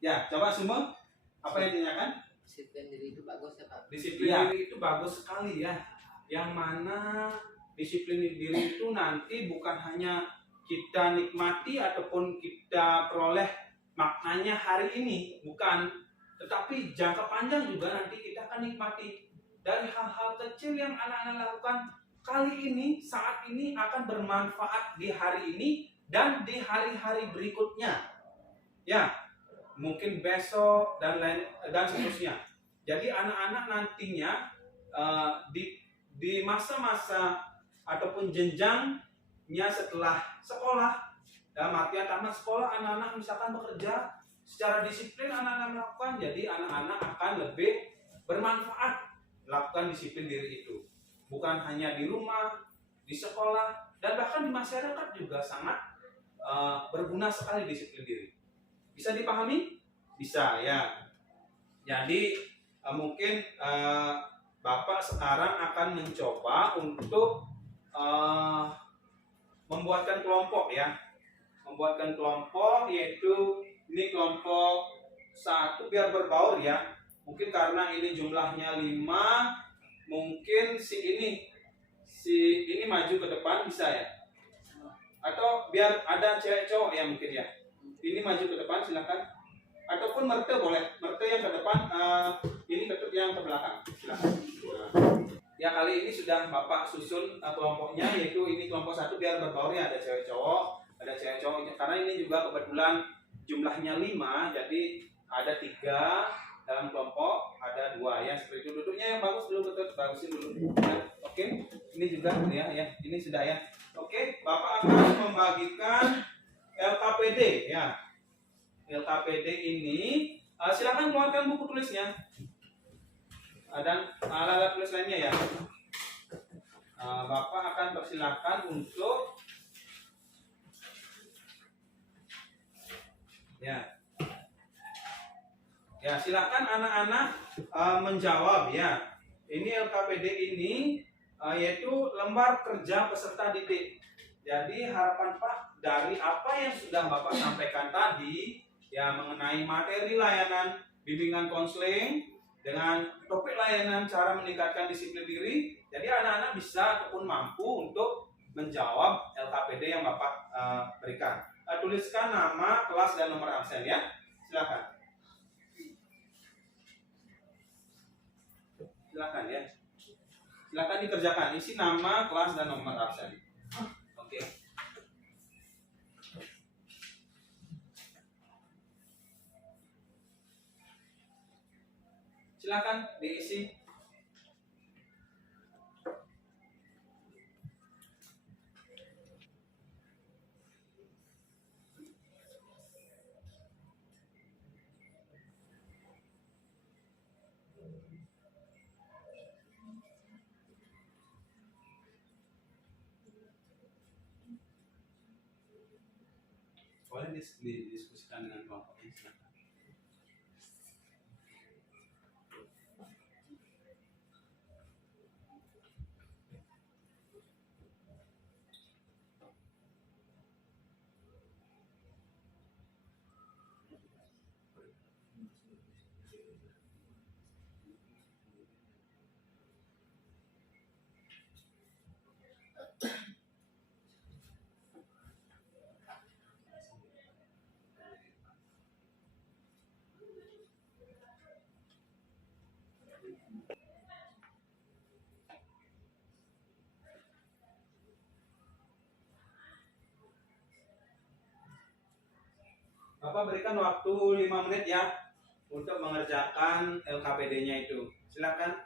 Ya, coba semua. Apa yang ditanyakan? Disiplin diri itu bagus ya Pak? Disiplin diri itu bagus sekali ya. Yang mana disiplin diri itu nanti bukan hanya kita nikmati ataupun kita peroleh maknanya hari ini, bukan. Tetapi jangka panjang juga nanti kita akan nikmati dari hal-hal kecil yang anak-anak lakukan kali ini, saat ini akan bermanfaat di hari ini dan di hari-hari berikutnya. Ya, mungkin besok dan lain dan seterusnya. Jadi anak-anak nantinya di masa-masa ataupun jenjangnya setelah sekolah, dalam artian tamat sekolah, anak-anak misalkan bekerja secara disiplin, anak-anak melakukan, jadi anak-anak akan lebih bermanfaat melakukan disiplin diri itu. Bukan hanya di rumah, di sekolah, dan bahkan di masyarakat juga sangat berguna sekali disiplin diri. Bisa dipahami? Bisa ya. Jadi mungkin Bapak sekarang akan mencoba untuk membuatkan kelompok ya. Membuatkan kelompok, yaitu ini kelompok 1 biar berbaur ya. Mungkin karena ini jumlahnya 5, mungkin si ini maju ke depan bisa ya. Atau biar ada cewek cowok ya mungkin ya. Ini maju ke depan silakan. Ataupun Merte boleh. Merte yang ke depan, ini Ketut yang ke belakang. Silakan. Ya kali ini sudah Bapak susun kelompoknya, yaitu ini kelompok 1 biar berbaur ya, ada cewek cowok, karena ini juga kebetulan jumlahnya 5, jadi ada 3 dalam kelompok, ada 2 ya, seperti itu. Duduknya yang bagus dulu, Ketut, bagusin dulu. Ya, oke, ini juga ya, ini sudah ya. Oke, Bapak akan membagikan LKPD ya. LKPD ini silakan keluarkan buku tulisnya dan alat-alat tulis lainnya ya. Bapak akan persilakan untuk ya silakan anak-anak menjawab ya. Ini LKPD ini yaitu lembar kerja peserta didik. Jadi harapan Pak dari apa yang sudah Bapak sampaikan tadi ya, mengenai materi layanan bimbingan konseling dengan topik layanan cara meningkatkan disiplin diri, jadi anak-anak bisa ataupun mampu untuk menjawab LKPD yang Bapak berikan. Tuliskan nama, kelas, dan nomor absen ya. Silakan. Silakan ya. Silakan dikerjakan. Isi nama, kelas, dan nomor absen. Oke. Silakan diisi. Boleh didiskusikan dengan kelompoknya. Silakan. Bapak berikan waktu 5 menit ya untuk mengerjakan LKPD-nya itu. Silakan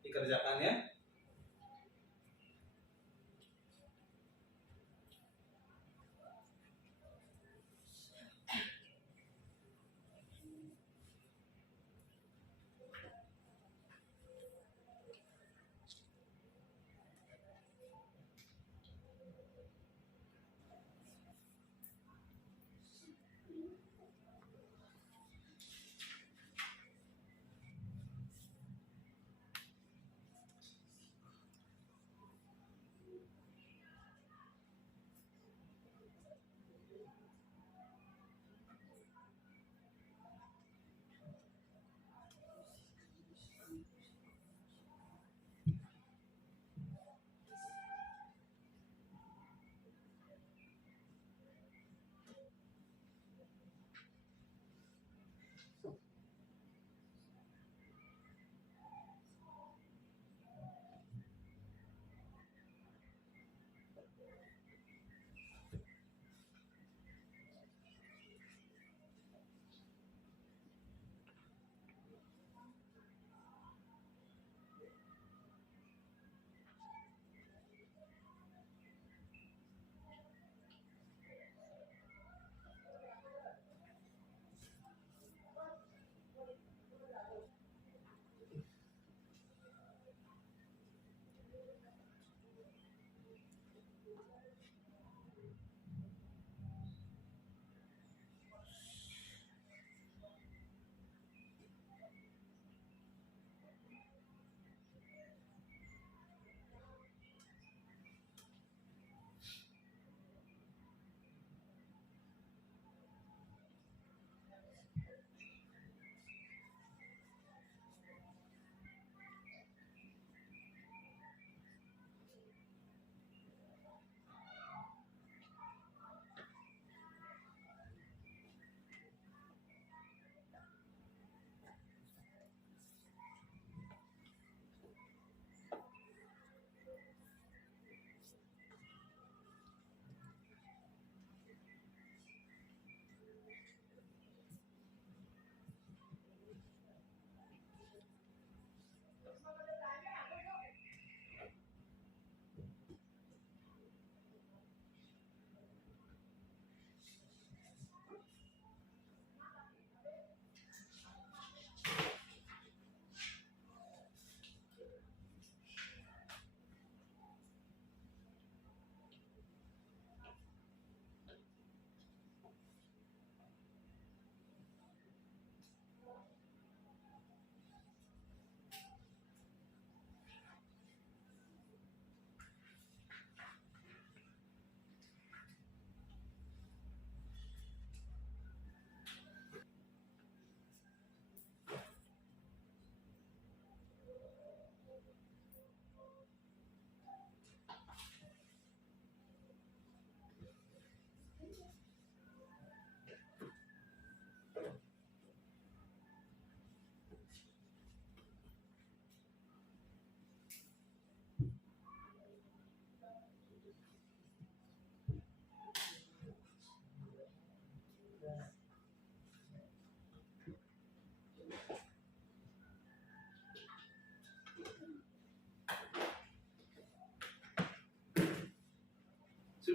dikerjakan ya.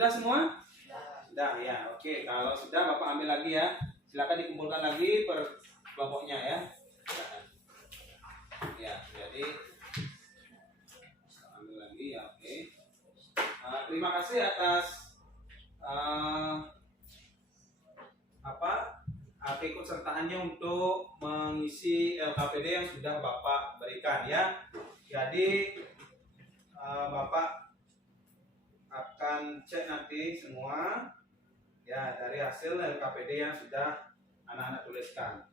Sudah semua? Sudah ya. Oke, kalau sudah Bapak ambil lagi ya. Silakan dikumpulkan lagi per kelompoknya ya. Silakan. Ya, jadi ambil lagi ya. Oke. Terima kasih atas keikutsertaannya untuk mengisi LKPD yang sudah Bapak berikan ya. Jadi Bapak akan cek nanti semua ya dari hasil LKPD yang sudah anak-anak tuliskan.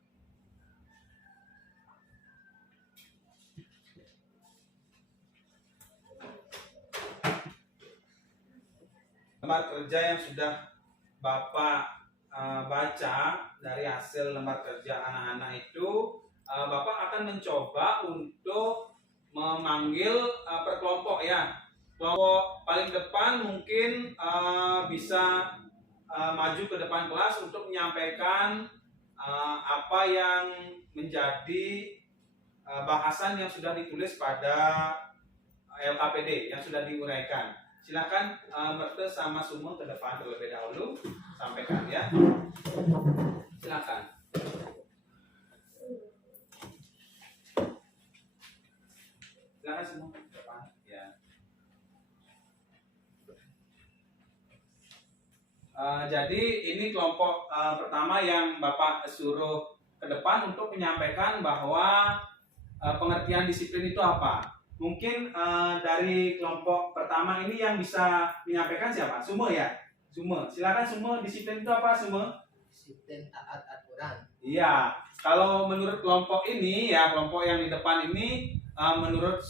Lembar kerja yang sudah Bapak baca dari hasil lembar kerja anak-anak itu, Bapak akan mencoba untuk memanggil per kelompok ya. Kelompok paling depan mungkin bisa maju ke depan kelas untuk menyampaikan apa yang menjadi bahasan yang sudah ditulis pada LKPD yang sudah diuraikan. Silakan Merte sama Sumo ke depan terlebih dahulu, sampaikan ya. Silakan. Silakan semua ke depan ya. Jadi ini kelompok pertama yang Bapak suruh ke depan untuk menyampaikan bahwa pengertian disiplin itu apa. Mungkin dari kelompok pertama ini yang bisa menyampaikan siapa? Sumo ya? Sumo. Silakan Sumo, disiplin itu apa Sumo? Disiplin taat aturan. Iya. Kalau menurut kelompok ini ya, kelompok yang di depan ini menurut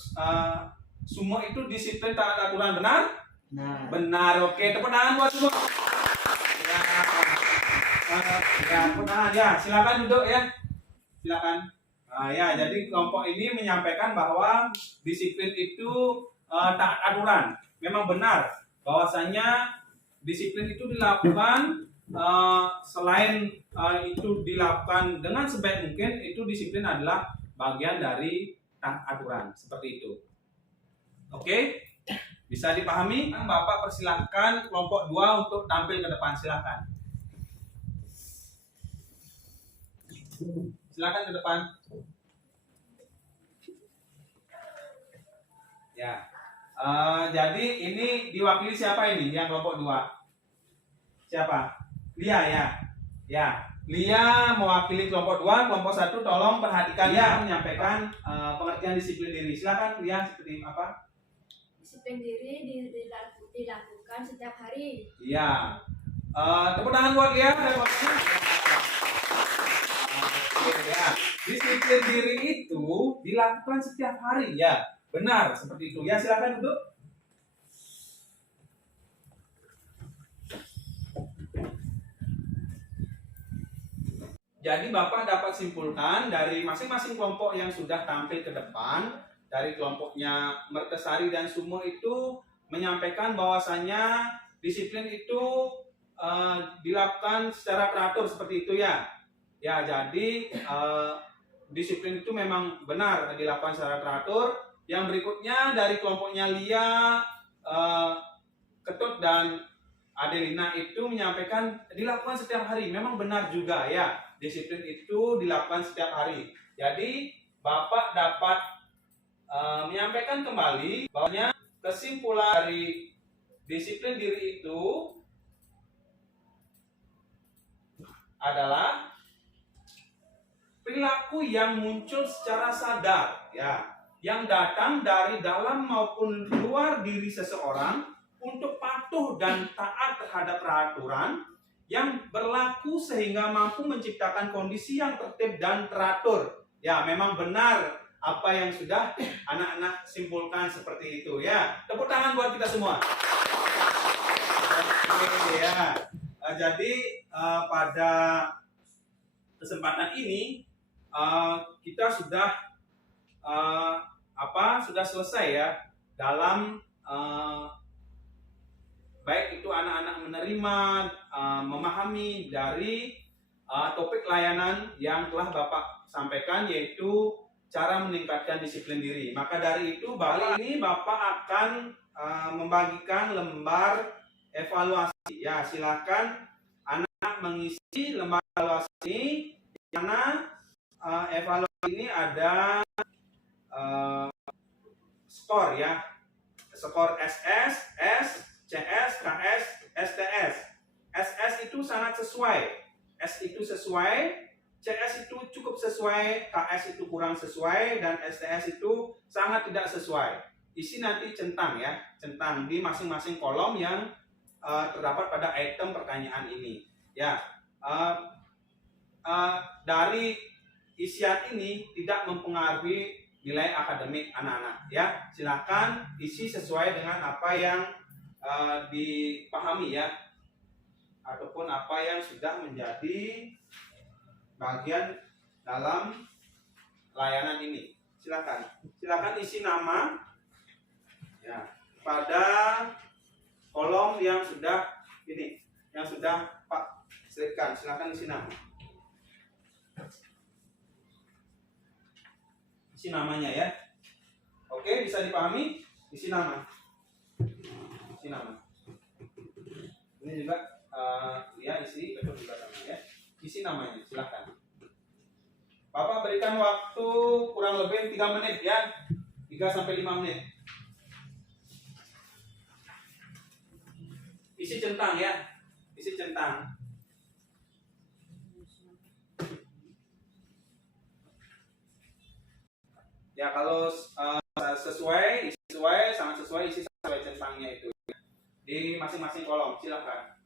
Sumo itu disiplin taat aturan benar? Nah, Benar. Oke, tepuk tangan buat Sumo. Ya, tepuk tangan ya. Silakan duduk ya. Silakan. Ya, jadi kelompok ini menyampaikan bahwa disiplin itu taat aturan. Memang benar bahwasanya disiplin itu dilakukan selain itu dilakukan dengan sebaik mungkin, itu disiplin adalah bagian dari taat aturan seperti itu. Oke, bisa dipahami? Bapak persilahkan kelompok 2 untuk tampil ke depan, silakan. Silakan ke depan. Ya. Jadi ini diwakili siapa ini yang kelompok 2? Siapa? Lia ya. Ya. Lia mewakili kelompok 2, kelompok 1 tolong perhatikan ya menyampaikan pengertian disiplin diri. Silakan Lia, seperti apa? Disiplin diri dilakukan setiap hari. Iya. Tepuk tangan buat Lia. Ya. Disiplin diri itu dilakukan setiap hari ya. Benar seperti itu. Ya, silakan duduk. Jadi Bapak dapat simpulkan dari masing-masing kelompok yang sudah tampil ke depan, dari kelompoknya Mertesari dan Sumo itu menyampaikan bahwasanya disiplin itu dilakukan secara teratur seperti itu ya. Ya, jadi disiplin itu memang benar dilakukan secara teratur. Yang berikutnya dari kelompoknya Lia, Ketut dan Adelina itu menyampaikan dilakukan setiap hari. Memang benar juga ya, disiplin itu dilakukan setiap hari. Jadi Bapak dapat menyampaikan kembali bahwa kesimpulan dari disiplin diri itu adalah perilaku yang muncul secara sadar ya, yang datang dari dalam maupun luar diri seseorang untuk patuh dan taat terhadap peraturan yang berlaku sehingga mampu menciptakan kondisi yang tertib dan teratur. Ya, memang benar apa yang sudah anak-anak simpulkan seperti itu ya. Tepuk tangan buat kita semua. Oke ya. Jadi pada kesempatan ini kita sudah sudah selesai ya dalam baik itu anak-anak menerima, memahami dari topik layanan yang telah Bapak sampaikan, yaitu cara meningkatkan disiplin diri. Maka dari itu kali ini Bapak akan membagikan lembar evaluasi. Ya, silakan anak mengisi lembar evaluasi ini. Karena evaluasi ini ada skor ya. Skor SS, S, CS, KS, STS. SS itu sangat sesuai. S itu sesuai, CS itu cukup sesuai, KS itu kurang sesuai, dan STS itu sangat tidak sesuai. Isi nanti centang ya, centang di masing-masing kolom yang terdapat pada item pertanyaan ini. Ya, dari isian ini tidak mempengaruhi nilai akademik anak-anak. Ya, silakan isi sesuai dengan apa yang dipahami ya, ataupun apa yang sudah menjadi bagian dalam layanan ini. Silakan isi nama ya pada kolom yang sudah ini, yang sudah Pak selipkan. Silakan isi nama. Isi namanya ya. Oke, bisa dipahami? Isi nama. Isi nama. Ini juga ya isi betul juga sama ya. Isi namanya, silakan. Bapak berikan waktu kurang lebih 3 menit ya. 3 sampai 5 menit. Isi centang ya. Isi centang. Ya, kalau sesuai, isi sesuai, sangat sesuai, isi sesuai centangnya itu di masing-masing kolom. Silakan.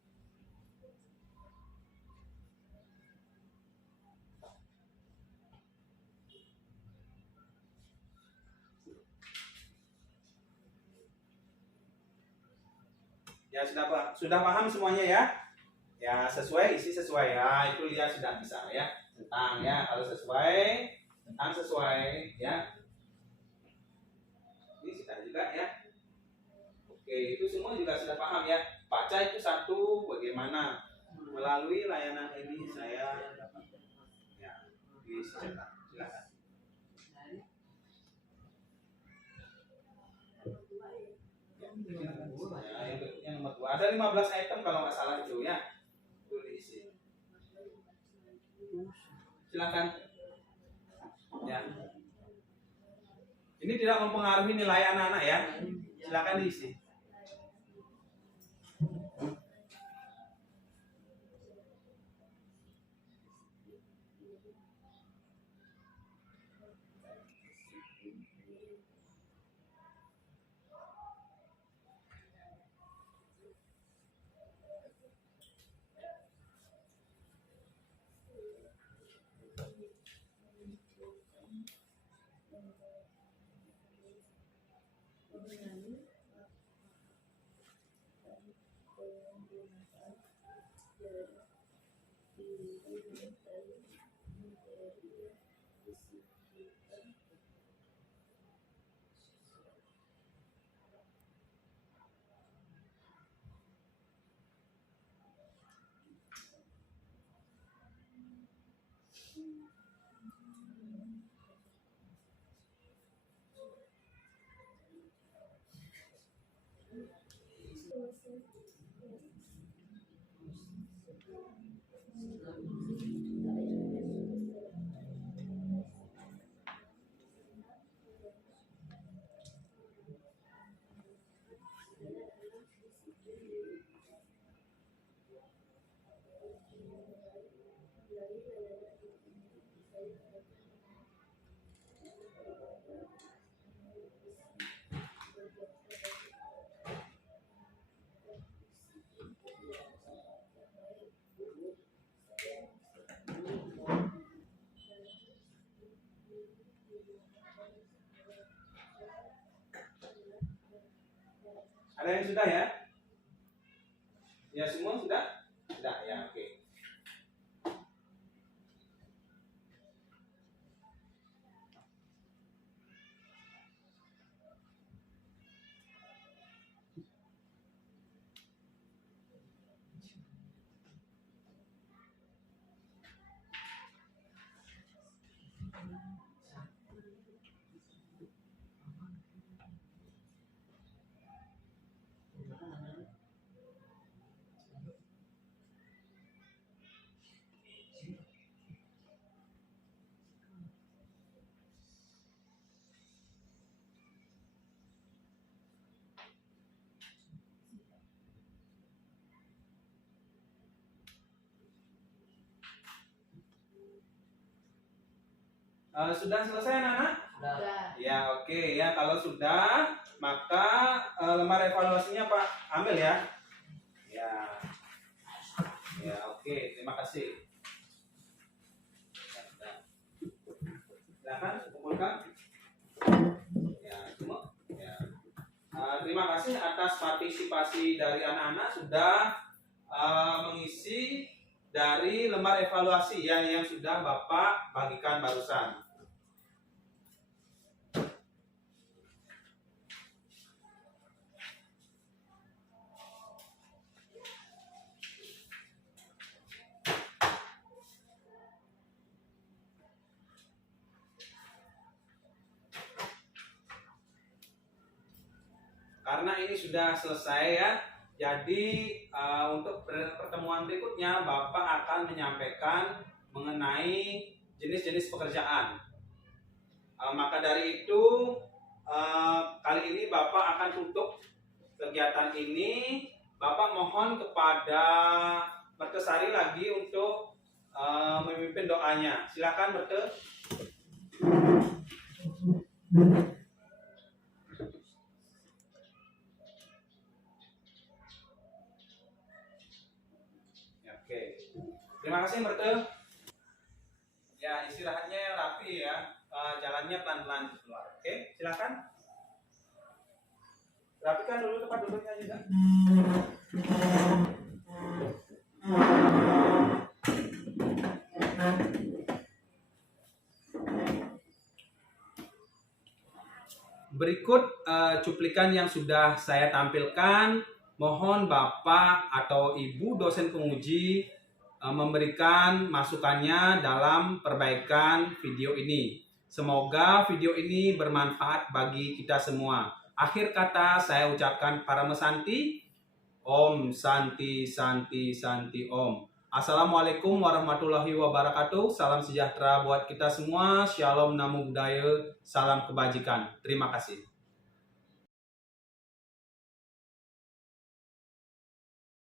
Ya, sudah paham semuanya ya? Ya, sesuai, isi sesuai ya. Itu dia sudah bisa ya. Centang ya, kalau sesuai, centang sesuai ya. Ini sudah juga ya. Oke, itu semua juga sudah paham ya. Baca itu satu, bagaimana melalui layanan ini saya dapat ya, isi centang. Silakan. Yang nomor 2 ada 15 item kalau nggak salah itu ya, itu diisi. Silakan ya, ini tidak mempengaruhi nilai anak-anak ya, silakan diisi. Ada yang sudah ya? Ya, semua sudah? Sudah ya, oke. Sudah selesai anak-anak? Sudah. Ya oke ya, kalau sudah maka lembar evaluasinya Pak ambil ya. Ya oke, terima kasih. Silakan kumpulkan. Ya semua. Ya. Terima kasih atas partisipasi dari anak-anak sudah mengisi dari lembar evaluasi ya yang sudah Bapak bagikan barusan. Karena ini sudah selesai ya, jadi untuk pertemuan berikutnya Bapak akan menyampaikan mengenai jenis-jenis pekerjaan. Maka dari itu kali ini Bapak akan tutup kegiatan ini. Bapak mohon kepada Mertesari lagi untuk memimpin doanya. Silakan Merte. Oke, terima kasih Merte. Ya istirahatnya yang rapi ya, jalannya pelan-pelan keluar. Oke, silakan. Rapikan dulu tempat duduknya juga. Berikut cuplikan yang sudah saya tampilkan. Mohon Bapak atau Ibu dosen penguji memberikan masukannya dalam perbaikan video ini. Semoga video ini bermanfaat bagi kita semua. Akhir kata saya ucapkan Paramesanti. Om Santi Santi Santi Om. Assalamualaikum warahmatullahi wabarakatuh. Salam sejahtera buat kita semua. Shalom Namo Buddhaya. Salam kebajikan. Terima kasih.